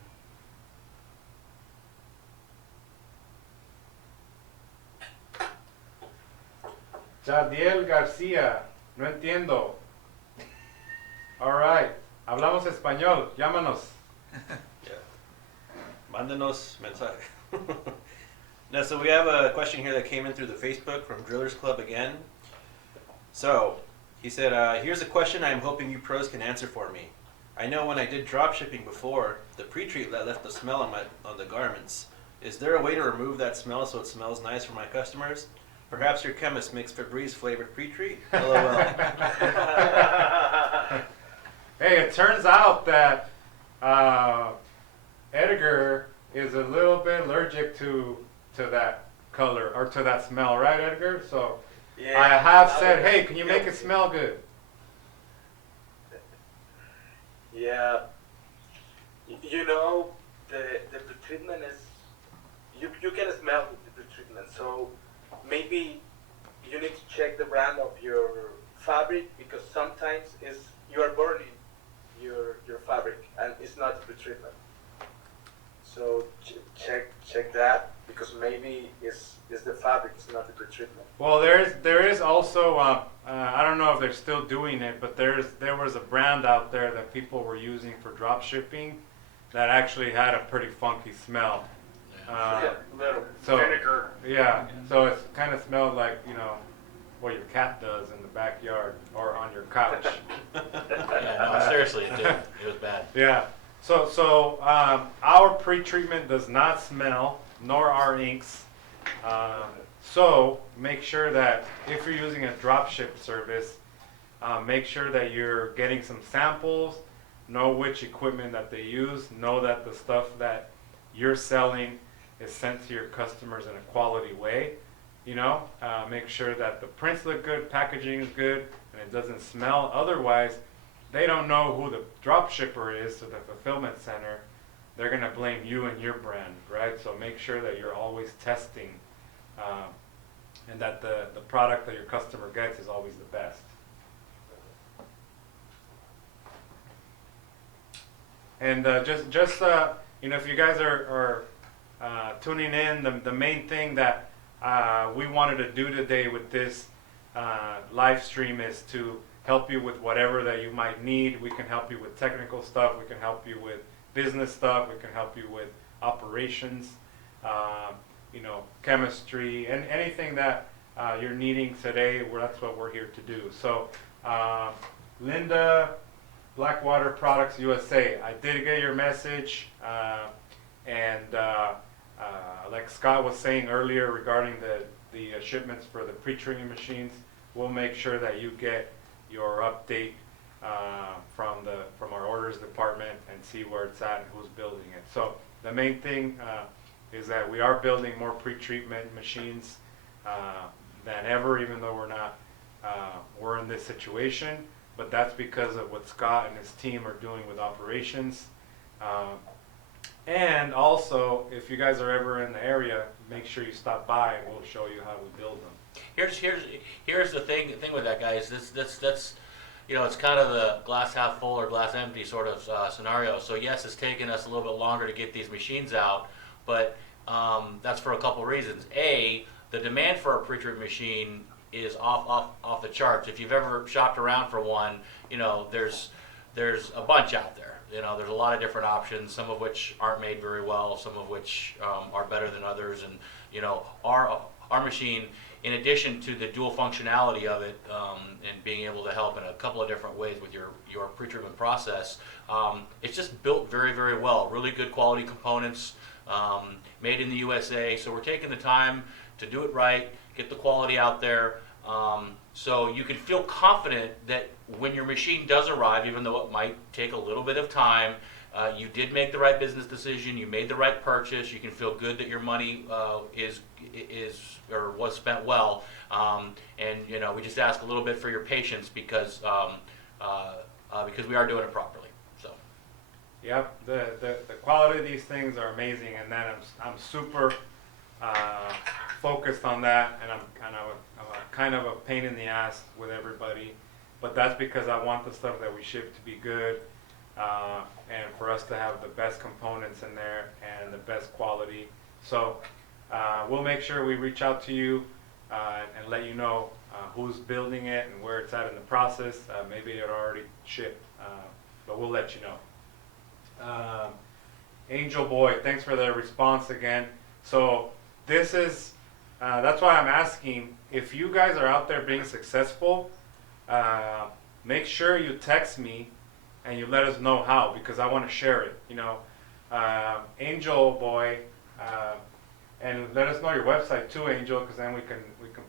Jadiel García, no entiendo. All right. Hablamos español. Llámanos. Yeah. Mándanos mensaje. Now, so we have a question here that came in through the Facebook from Drillers Club again. So, he said, here's a question I am hoping you pros can answer for me. I know when I did drop shipping before, the pre-treat left a smell on the garments. Is there a way to remove that smell so it smells nice for my customers? Perhaps your chemist makes Febreze flavored pre-treat? LOL. Hey, it turns out that Edgar is a little bit allergic to that color or to that smell, right, Edgar? So Yeah, I have said, hey, can you make it smell good? Yeah, the pretreatment is, you can smell the pretreatment, so maybe you need to check the brand of your fabric, because sometimes you are burning your fabric and it's not pretreatment. So check that, because maybe it's the fabric, it's not the pretreatment. Well, there is also I don't know if they're still doing it, but there was a brand out there that people were using for drop shipping that actually had a pretty funky smell. Little so- vinegar. Yeah, so it kind of smelled like what your cat does in the backyard or on your couch. Yeah, no, seriously, it did. It was bad. Yeah. So our pre-treatment does not smell, nor our inks. So make sure that if you're using a drop ship service, make sure that you're getting some samples, know which equipment that they use, know that the stuff that you're selling is sent to your customers in a quality way. Make sure that the prints look good, packaging is good, and it doesn't smell. Otherwise, they don't know who the drop shipper is to the fulfillment center. they're gonna blame you and your brand, right? So make sure that you're always testing, and that the product that your customer gets is always the best. And you know, if you guys are tuning in, the main thing that we wanted to do today with this live stream is to help you with whatever that you might need. We can help you with technical stuff. We can help you with business stuff. We can help you with operations, you know, chemistry, and anything that you're needing today. That's what we're here to do. So, Linda, Blackwater Products USA. I did get your message, and like Scott was saying earlier regarding the shipments for the pre-treating machines, we'll make sure that you get your update from our orders department and see where it's at and who's building it. So the main thing is that we are building more pre-treatment machines than ever, even though we're in this situation. But that's because of what Scott and his team are doing with operations. And also, if you guys are ever in the area, make sure you stop by and we'll show you how we build them. Here's the thing with that, guys. That's you know, it's kind of the glass half full or glass empty sort of scenario. So yes, it's taken us a little bit longer to get these machines out, but that's for a couple reasons. A, the demand for a pre-treat machine is off the charts. If you've ever shopped around for one, you know, there's a bunch out there. You know, there's a lot of different options, some of which aren't made very well, some of which are better than others. And you know, our machine, in addition to the dual functionality of it, and being able to help in a couple of different ways with your pre-treatment process, it's just built very, very well. Really good quality components, made in the USA. So we're taking the time to do it right, get the quality out there, so you can feel confident that when your machine does arrive, even though it might take a little bit of time, you did make the right business decision, you made the right purchase, you can feel good that your money was spent well, and you know, we just ask a little bit for your patience because we are doing it properly. So Yep, the quality of these things are amazing, and then I'm super focused on that, and I'm kind of a pain in the ass with everybody, but that's because I want the stuff that we ship to be good, and for us to have the best components in there and the best quality. So we'll make sure we reach out to you and let you know who's building it and where it's at in the process. Maybe it already shipped, but we'll let you know. Angel Boy, thanks for the response again. So this is, that's why I'm asking, if you guys are out there being successful, make sure you text me and you let us know how, because I want to share it, you know. Angel Boy, and let us know your website too, Angel, because then we can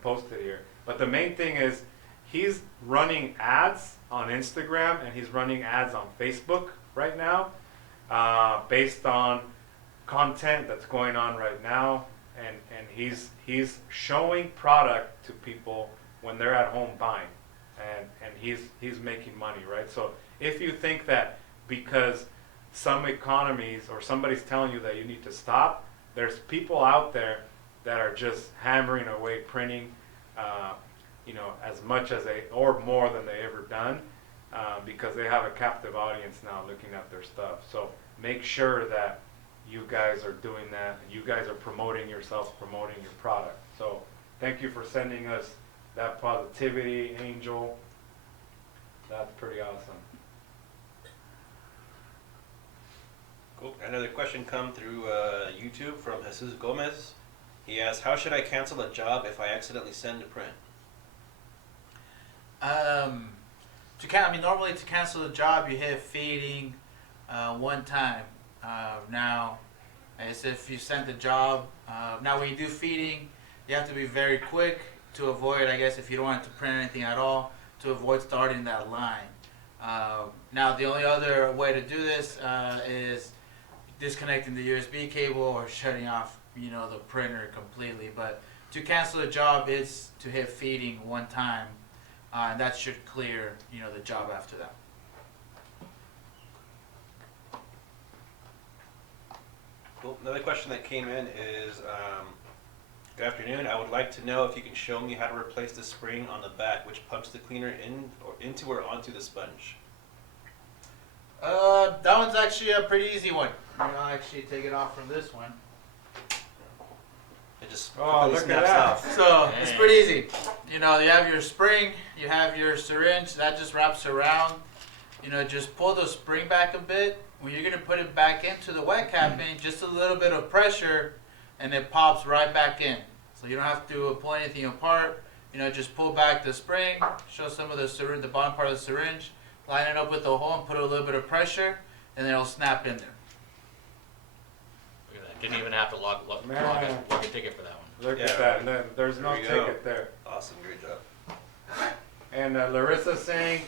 post it here. But the main thing is, he's running ads on Instagram and he's running ads on Facebook right now, based on content that's going on right now, and he's showing product to people when they're at home buying, and he's making money, right? So if you think that because some economies or somebody's telling you that you need to stop, there's people out there that are just hammering away printing, you know, as much as they, or more than they ever done, because they have a captive audience now looking at their stuff. So make sure that you guys are doing that, and you guys are promoting yourselves, promoting your product. So thank you for sending us that positivity, Angel. That's pretty awesome. Cool. Another question come through YouTube from Jesus Gomez. He asked, how should I cancel a job if I accidentally send to print? Normally to cancel a job, you hit feeding one time. Now, as if you sent the job, now when you do feeding, you have to be very quick to avoid, I guess, if you don't want to print anything at all, to avoid starting that line. Now, the only other way to do this is disconnecting the USB cable or shutting off, you know, the printer completely. But to cancel a job is to hit feeding one time, and that should clear, you know, the job after that. Cool. Another question that came in is, good afternoon. I would like to know if you can show me how to replace the spring on the back, which pumps the cleaner into or onto the sponge. That one's actually a pretty easy one. I'll actually take it off from this one. It just Oh, completely look at snaps that. off. So it's pretty easy. You have your spring, you have your syringe, that just wraps around. Just pull the spring back a bit. When you're gonna put it back into the wet capping, just a little bit of pressure, and it pops right back in. So you don't have to pull anything apart. Just pull back the spring, show some of the syringe, the bottom part of the syringe, line it up with the hole, and put a little bit of pressure, and then it'll snap in there. Look at that. Didn't even have to log Man. a ticket for that one. Look Yeah. at that. And then there's no There we go. ticket there. Awesome, great job. And Larissa's saying,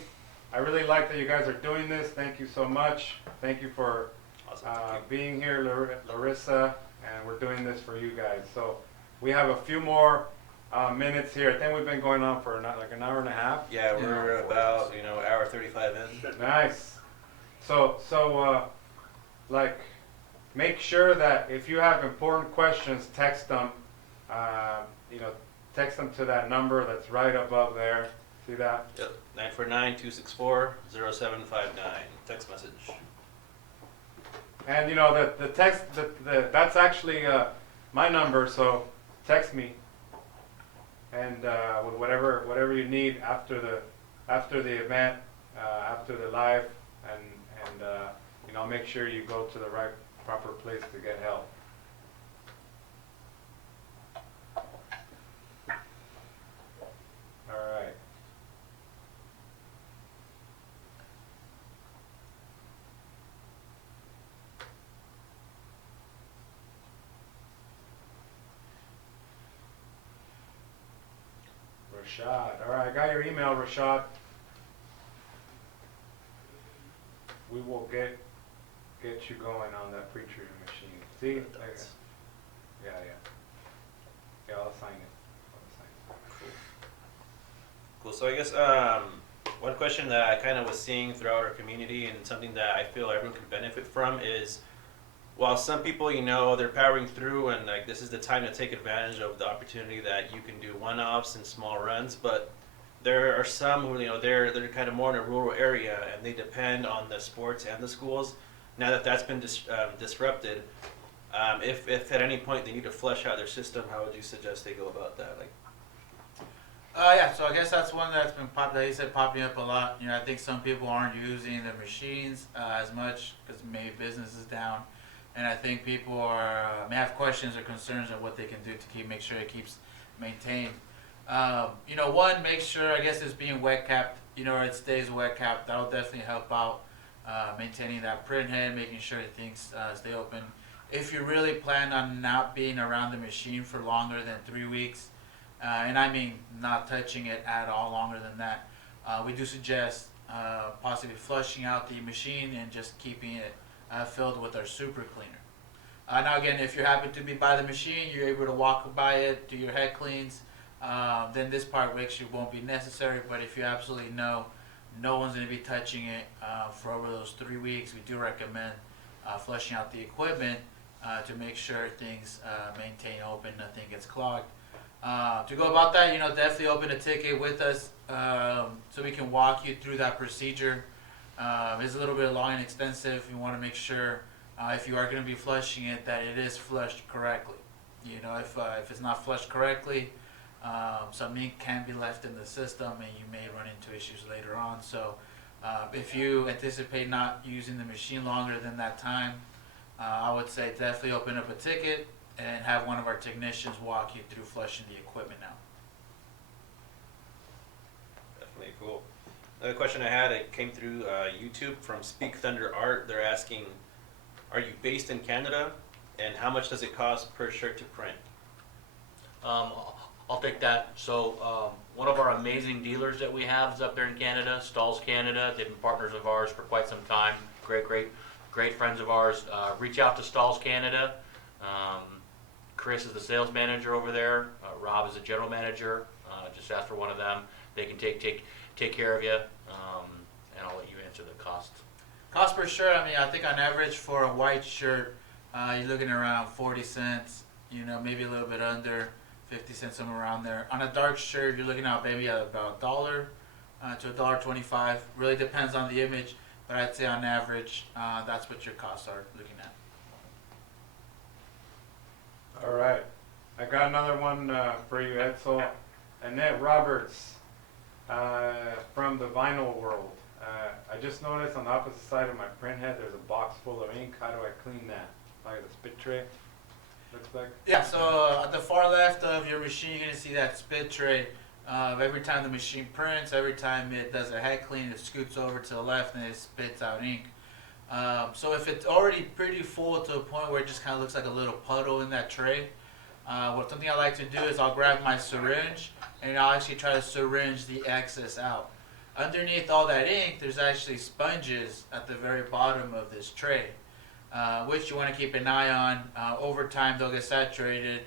I really like that you guys are doing this. Thank you so much. Thank you for Awesome. Thank being here, Larissa. And we're doing this for you guys. So we have a few more minutes here. I think we've been going on for like an hour and a half. you. Yeah, we're about hour 35 in. Nice. So like, make sure that if you have important questions, text them. Text them to that number that's right above there. See that? Yep. 949-264-0759. Text message. And the text that's actually my number. So text me. And with whatever you need after the event, after the live, and make sure you go to the right proper place to get help. All right. Rashad. All right, I got your email, Rashad. We will get you going on that pre-treated machine. See? Yeah. Yeah, I'll sign it. Cool. So I guess one question that I kind of was seeing throughout our community, and something that I feel everyone can benefit from, is while some people, they're powering through and like this is the time to take advantage of the opportunity that you can do one-offs and small runs, but there are some who they're kind of more in a rural area and they depend on the sports and the schools. Now that that's been disrupted, if at any point they need to flesh out their system, how would you suggest they go about that? Yeah, so I guess that's one that's been like you said, popping up a lot. I think some people aren't using the machines as much because maybe business is down. And I think people may have questions or concerns on what they can do to make sure it keeps maintained. One, make sure, I guess, it's being wet capped, or it stays wet capped. That'll definitely help out maintaining that print head, making sure things stay open. If you really plan on not being around the machine for longer than 3 weeks, and I mean not touching it at all longer than that, we do suggest possibly flushing out the machine and just keeping it filled with our super cleaner. Now again, if you happen to be by the machine, you're able to walk by it, do your head cleans, then this part actually won't be necessary. But if you absolutely know no one's going to be touching it for over those 3 weeks, we do recommend flushing out the equipment to make sure things maintain open, nothing gets clogged. To go about that, definitely open a ticket with us so we can walk you through that procedure. It's a little bit long and extensive. You want to make sure if you are going to be flushing it that it is flushed correctly. If it's not flushed correctly, some ink can be left in the system and you may run into issues later on. So if you anticipate not using the machine longer than that time, I would say definitely open up a ticket and have one of our technicians walk you through flushing the equipment out. Definitely cool. Another question I had, it came through YouTube from Speak Thunder Art. They're asking, are you based in Canada, and how much does it cost per shirt to print? I'll take that. So one of our amazing dealers that we have is up there in Canada, Stalls Canada. They've been partners of ours for quite some time. Great friends of ours. Reach out to Stalls Canada. Chris is the sales manager over there. Rob is the general manager. Just ask for one of them. They can take care of you, and I'll let you answer the cost. Cost per shirt, I think on average for a white shirt, you're looking around 40 cents, maybe a little bit under 50 cents, somewhere around there. On a dark shirt, you're looking at maybe at about $1 to $1.25. Really depends on the image, but I'd say on average, that's what your costs are looking at. All right. I got another one for you, Ed. So, Annette Roberts from the vinyl world. I just noticed on the opposite side of my print head, there's a box full of ink. How do I clean that? Like the spit tray, looks like. Yeah, so at the far left of your machine, you're gonna see that spit tray. Every time the machine prints, every time it does a head clean, it scoots over to the left and it spits out ink. So if it's already pretty full to a point where it just kind of looks like a little puddle in that tray, something I like to do is I'll grab my syringe and I'll actually try to syringe the excess out. Underneath all that ink, there's actually sponges at the very bottom of this tray, which you want to keep an eye on. Over time, they'll get saturated,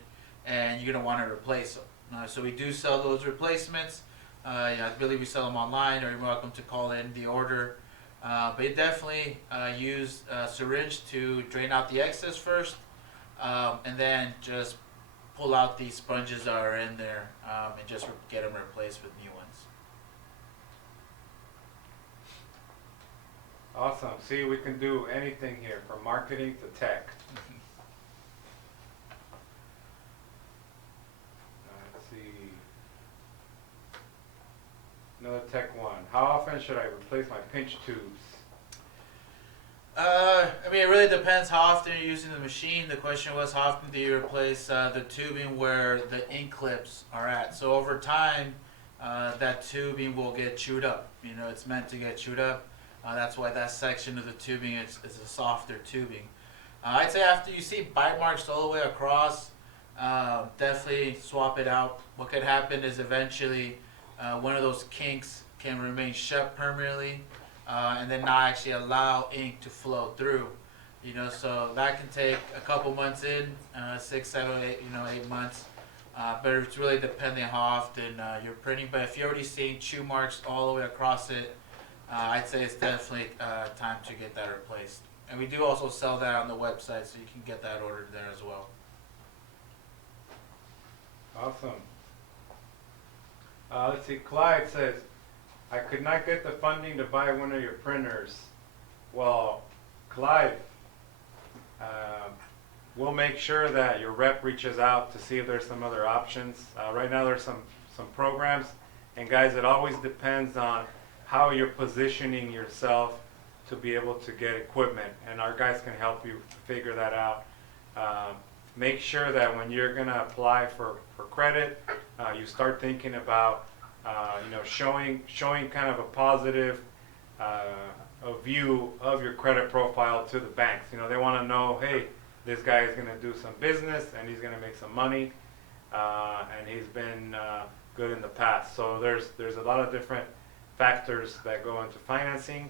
and you're going to want to replace them. So we do sell those replacements. I believe we sell them online, or you're welcome to call in the order. But you definitely use a syringe to drain out the excess first, and then just pull out these sponges that are in there and just get them replaced with new ones. Awesome. See, we can do anything here, from marketing to tech. Let's see. Another tech one. How often should I replace my pinch tubes? It really depends how often you're using the machine. The question was, how often do you replace the tubing where the ink clips are at? So over time, that tubing will get chewed up. It's meant to get chewed up. That's why that section of the tubing is a softer tubing. I'd say after you see bite marks all the way across, definitely swap it out. What could happen is eventually one of those kinks can remain shut permanently, and then not actually allow ink to flow through. So that can take a couple months 6, 7, 8, 8 months. But it's really depending on how often you're printing. But if you're already seeing chew marks all the way across it, I'd say it's definitely time to get that replaced. And we do also sell that on the website, so you can get that ordered there as well. Awesome. Let's see, Clyde says, I could not get the funding to buy one of your printers. Well, Clyde, we'll make sure that your rep reaches out to see if there's some other options. Right now there's some programs, and guys, it always depends on how you're positioning yourself to be able to get equipment, and our guys can help you figure that out. Make sure that when you're gonna apply for credit, you start thinking about showing kind of a positive a view of your credit profile to the banks. They want to know, hey, this guy is going to do some business and he's going to make some money, and he's been good in the past. So there's a lot of different factors that go into financing,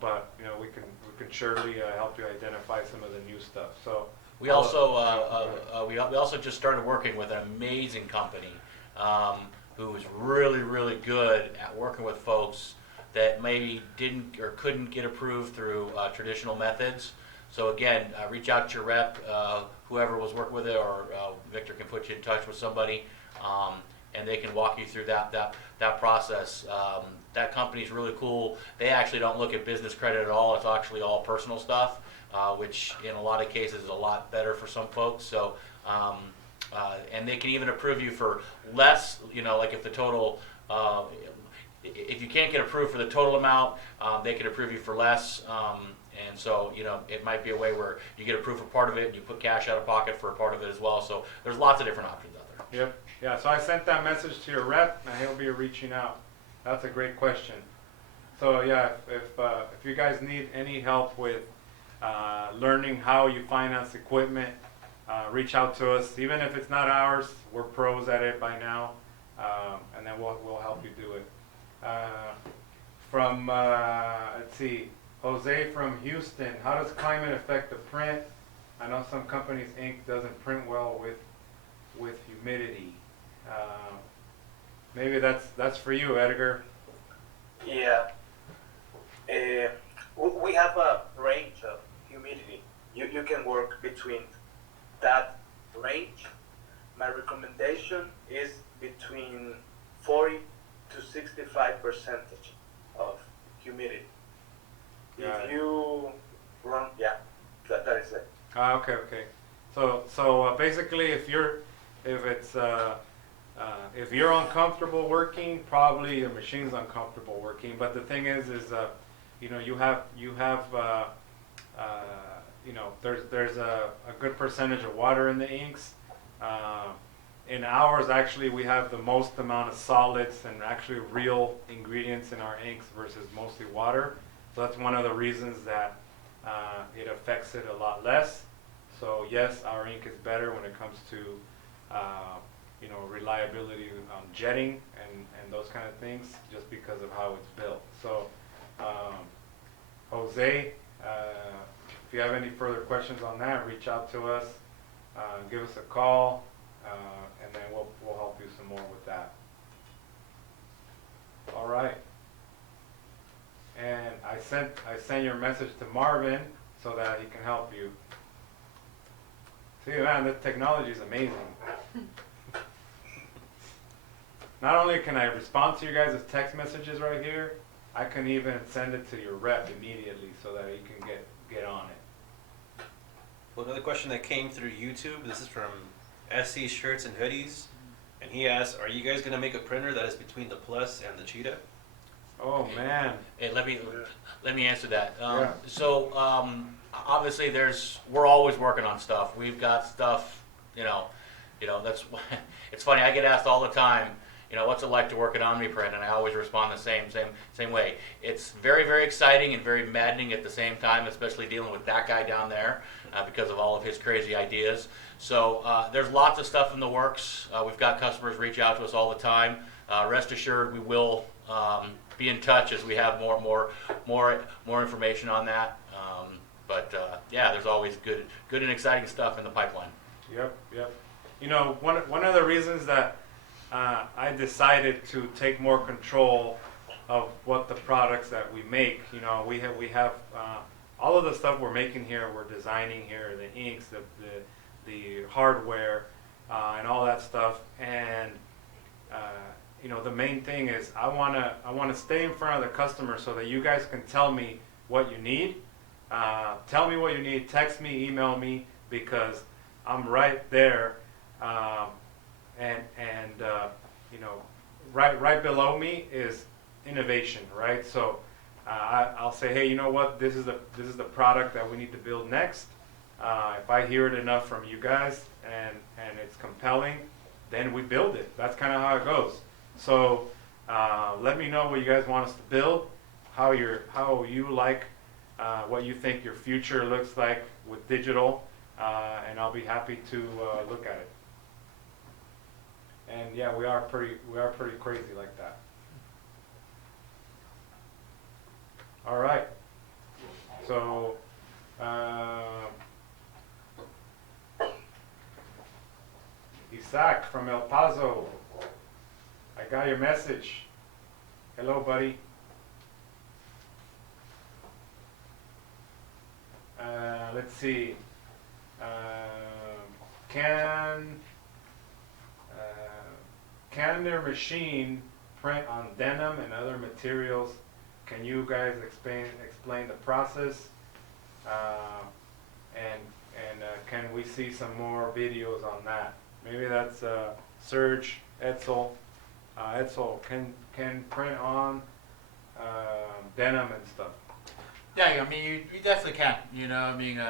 but we can surely help you identify some of the new stuff. So we also just started working with an amazing company who is really, really good at working with folks that maybe didn't or couldn't get approved through traditional methods. So again, reach out to your rep, whoever was working with it, or Victor can put you in touch with somebody, and they can walk you through that process. That company's really cool. They actually don't look at business credit at all. It's actually all personal stuff, which in a lot of cases is a lot better for some folks. So, and they can even approve you for less, like if the total, if you can't get approved for the total amount, they can approve you for less. And so, it might be a way where you get approved for part of it and you put cash out of pocket for a part of it as well. So there's lots of different options out there. Yep. Yeah, so I sent that message to your rep, and he'll be reaching out. That's a great question. So yeah, if you guys need any help with learning how you finance equipment, reach out to us. Even if it's not ours, we're pros at it by now, and then we'll help you do it. Let's see, Jose from Houston. How does climate affect the print? I know some companies' ink doesn't print well with humidity. Maybe that's for you, Edgar. Yeah. We have a range of humidity. you can work between that range. My recommendation is between 40 to 65% of humidity. Got it. If you run, yeah, that is it. Okay, okay. So basically, if you're uncomfortable working, probably the machine's uncomfortable working. But the thing is, you know, you have you know, there's a good percentage of water in the inks. In ours, actually, we have the most amount of solids and actually real ingredients in our inks versus mostly water. So that's one of the reasons that it affects it a lot less. So yes, our ink is better when it comes to you know, reliability on jetting and those kind of things, just because of how it's built. So Jose, if you have any further questions on that, reach out to us, give us a call, and then we'll help you some more with that. All right. And I sent your message to Marvin so that he can help you. See, man, this technology is amazing. Not only can I respond to you guys' text messages right here, I can even send it to your rep immediately so that you can get on it. Well, another question that came through YouTube, this is from SC Shirts and Hoodies, and he asked, are you guys going to make a printer that is between the Plus and the Cheetah? Oh, man. Hey, let me answer that. Yeah. So obviously we're always working on stuff. We've got stuff, you know that's it's funny. I get asked all the time, you know, what's it like to work at OmniPrint, and I always respond the same way. It's very, very exciting and very maddening at the same time, especially dealing with that guy down there because of all of his crazy ideas. So there's lots of stuff in the works. We've got customers reach out to us all the time. Rest assured, we will be in touch as we have more information on that. But yeah, there's always good and exciting stuff in the pipeline. Yep, yep. You know, one of the reasons that I decided to take more control of what the products that we make, you know, we have all of the stuff we're making here, we're designing here, the inks, the hardware, and all that stuff. And you know, the main thing is I wanna stay in front of the customer so that you guys can tell me what you need. Tell me what you need. Text me, email me, because I'm right there. And you know, right below me is innovation, right? So I'll say, hey, you know what? This is the product that we need to build next. If I hear it enough from you guys and it's compelling, then we build it. That's kind of how it goes. So let me know what you guys want us to build, how you like, what you think your future looks like with digital, and I'll be happy to look at it. And yeah, we are pretty crazy like that. All right. So Isaac from El Paso, I got your message. Hello, buddy. Let's see. Can their machine print on denim and other materials? Can you guys explain the process? And can we see some more videos on that? Maybe that's Serge, Edsel. Edsel can print on denim and stuff. Yeah, I mean, you definitely can. You know, I mean,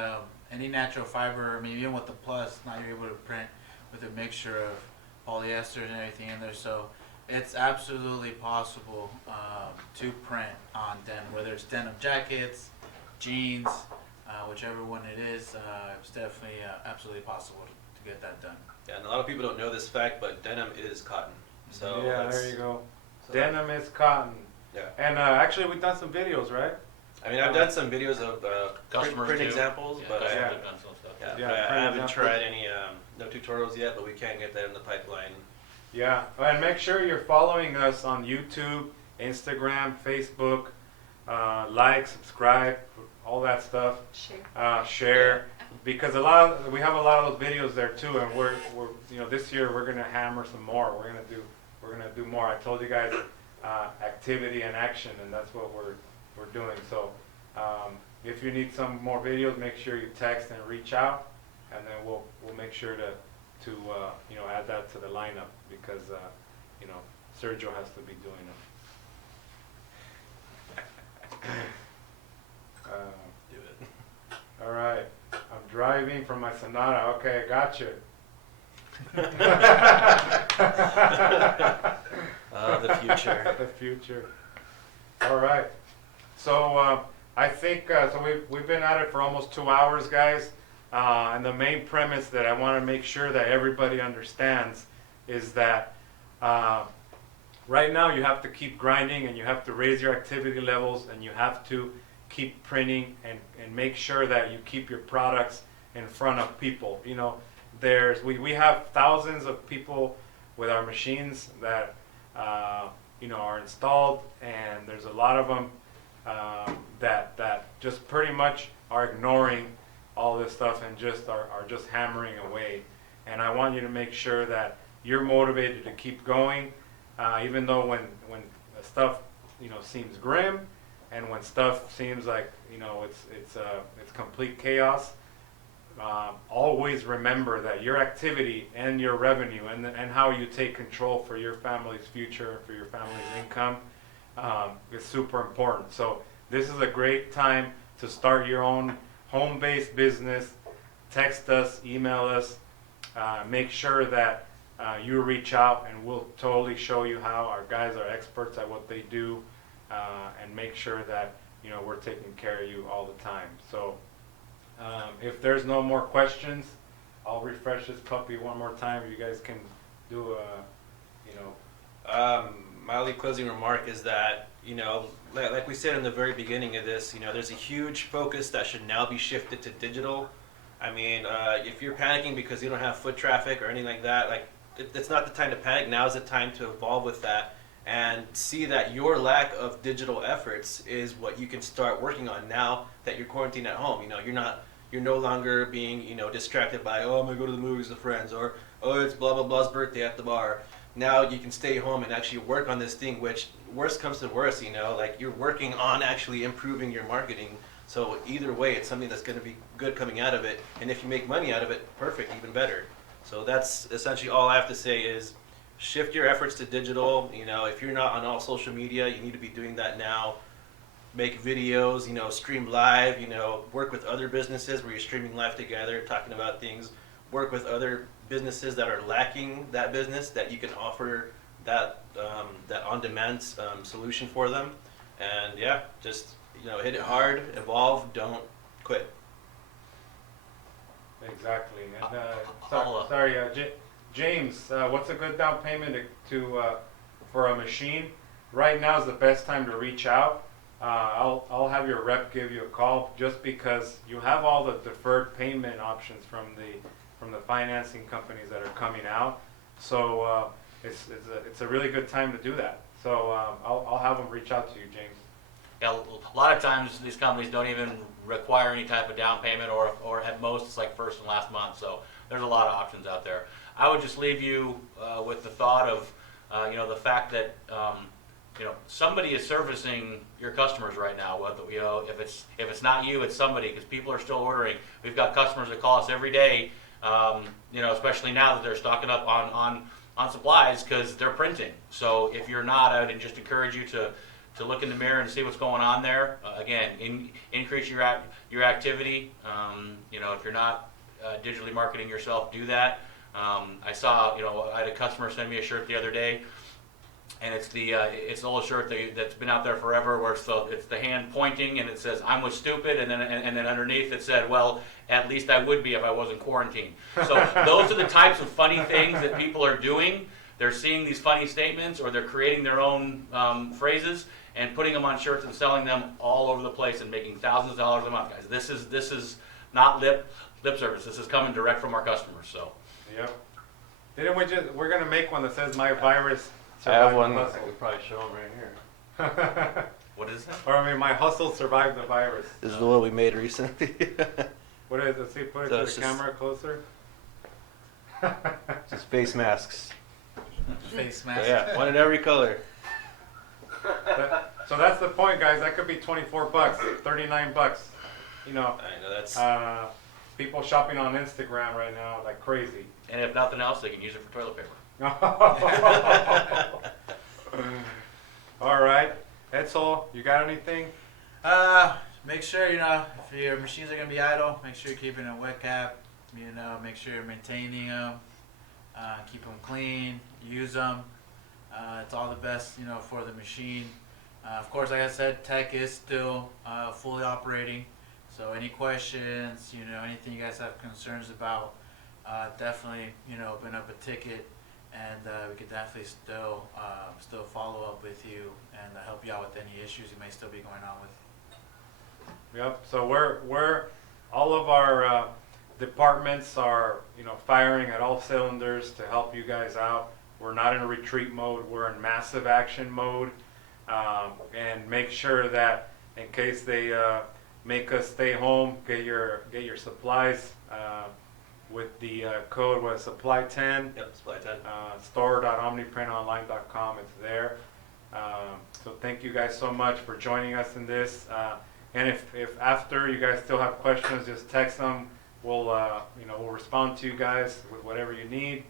any natural fiber. I mean, even with the Plus, now you're able to print with a mixture of polyester and everything in there. So it's absolutely possible to print on denim, whether it's denim jackets, jeans, whichever one it is. It's definitely absolutely possible to get that done. Yeah, and a lot of people don't know this fact, but denim is cotton. So yeah, there you go. So Denim is cotton. Yeah. And actually, we've done some videos, right? I mean, I've done some videos of Customers print too. examples, Yeah, but customers Yeah. have done some stuff. yeah, Yeah, but I print haven't examples. tried any no tutorials yet, but we can get that in the pipeline. Yeah, and make sure you're following us on YouTube, Instagram, Facebook, like, subscribe, all that stuff. Share. Share, because we have a lot of those videos there too, and we're this year we're gonna hammer some more. We're gonna do more. I told you guys, activity and action, and that's what we're doing. So if you need some more videos, make sure you text and reach out, and then we'll make sure to add that to the lineup, because Sergio has to be doing them. Do it. All right, I'm driving from my Sonata. Okay, I got you. The future. The future. All right. So I think so. We've been at it for almost 2 hours, guys. And the main premise that I want to make sure that everybody understands is that right now you have to keep grinding, and you have to raise your activity levels, and you have to keep printing and make sure that you keep your products in front of people. We have thousands of people with our machines that are installed, and there's a lot of them that just pretty much are ignoring all this stuff and just are just hammering away. And I want you to make sure that you're motivated to keep going, even though when stuff seems grim, and when stuff seems like it's complete chaos. Always remember that your activity and your revenue and how you take control for your family's future, for your family's income, is super important. So this is a great time to start your own home-based business. Text us, email us, make sure that you reach out, and we'll totally show you how. Our guys are experts at what they do, and make sure that we're taking care of you all the time. So if there's no more questions, I'll refresh this puppy one more time. You guys can do My only closing remark is that, like we said in the very beginning of this, there's a huge focus that should now be shifted to digital. I mean, if you're panicking because you don't have foot traffic or anything like that, it's not the time to panic. Now is the time to evolve with that and see that your lack of digital efforts is what you can start working on now that you're quarantined at home. You're no longer being, distracted by, oh, I'm gonna go to the movies with friends, or oh, it's blah blah blah's birthday at the bar. Now you can stay home and actually work on this thing, which worst comes to worst, you're working on actually improving your marketing. So either way, it's something that's going to be good coming out of it. And if you make money out of it, perfect, even better. So that's essentially all I have to say is shift your efforts to digital. If you're not on all social media, you need to be doing that now. Make videos, stream live, work with other businesses where you're streaming live together, talking about things. Work with other businesses that are lacking that business, that you can offer that on-demand solution for them. And yeah, just hit it hard, evolve, don't quit. Exactly. And James, what's a good down payment for a machine? Right now is the best time to reach out. I'll have your rep give you a call, just because you have all the deferred payment options from the financing companies that are coming out. So it's a really good time to do that. So I'll have them reach out to you, James. Yeah, a lot of times these companies don't even require any type of down payment, or at most it's like first and last month. So there's a lot of options out there. I would just leave you with the thought of the fact that somebody is servicing your customers right now. If it's not you, it's somebody, because people are still ordering. We've got customers that call us every day, especially now that they're stocking up on supplies because they're printing. So if you're not, I would just encourage you to look in the mirror and see what's going on there. Again, increase your activity. If you're not digitally marketing yourself, do that. I saw, I had a customer send me a shirt the other day, and it's an old shirt that's been out there forever, where it's the hand pointing, and it says, "I'm with stupid," and then underneath it said, "Well, at least I would be if I wasn't quarantined." So those are the types of funny things that people are doing. They're seeing these funny statements, or they're creating their own phrases and putting them on shirts and selling them all over the place and making thousands of dollars a month, guys. This is not lip service. This is coming direct from our customers. So. Yep. We're gonna make one that says "My virus." I have one. I could probably show them right here. What is it? Or I mean, my hustle survived the virus. This is the one we made recently. What is it? Let's see, put it So to it's the just- camera closer. Just face masks. Face So mask. yeah, one in every color. So that's the point, guys. That could be $24, $39. You know, I know that's. people shopping on Instagram right now like crazy. And if nothing else, they can use it for toilet paper. All right, Edsel, you got anything? Make sure, you know, if your machines are gonna be idle, make sure you're keeping a wet cap, you know, make sure you're maintaining them, keep them clean, use them. It's all the best, you know, for the machine. Of course, like I said, tech is still fully operating. So any questions, you know, anything you guys have concerns about, definitely, you know, open up a ticket, and we could definitely still follow up with you and help you out with any issues you may still be going on with. Yep. So we're all of our departments are, you know, firing at all cylinders to help you guys out. We're not in a retreat mode. We're in massive action mode, and make sure that in case they make us stay home, get your supplies with the code was supply 10. Yep, supply 10. Store.omniprintonline.com. It's there. So thank you guys so much for joining us in this. And if after you guys still have questions, just text them. We'll we'll respond to you guys with whatever you need,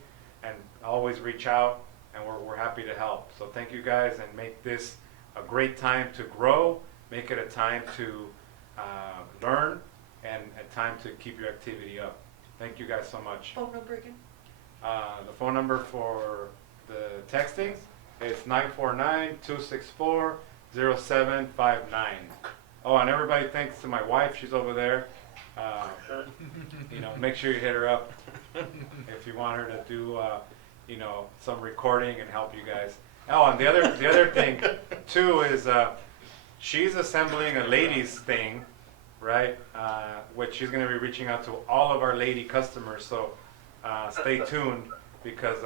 and always reach out, and we're happy to help. So thank you guys, and make this a great time to grow. Make it a time to learn, and a time to keep your activity up. Thank you guys so much. Phone number again? The phone number for the texting is 949-264-0759. Oh, and everybody, thanks to my wife. She's over there. Make sure you hit her up if you want her to do, some recording and help you guys. Oh, and the other thing too is she's assembling a ladies thing, right? Which she's going to be reaching out to all of our lady customers. So stay tuned, because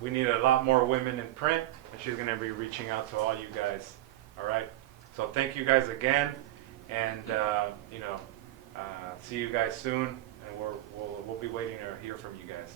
we need a lot more women in print, and she's going to be reaching out to all you guys. All right. So thank you guys again, and see you guys soon, and we'll be waiting to hear from you guys.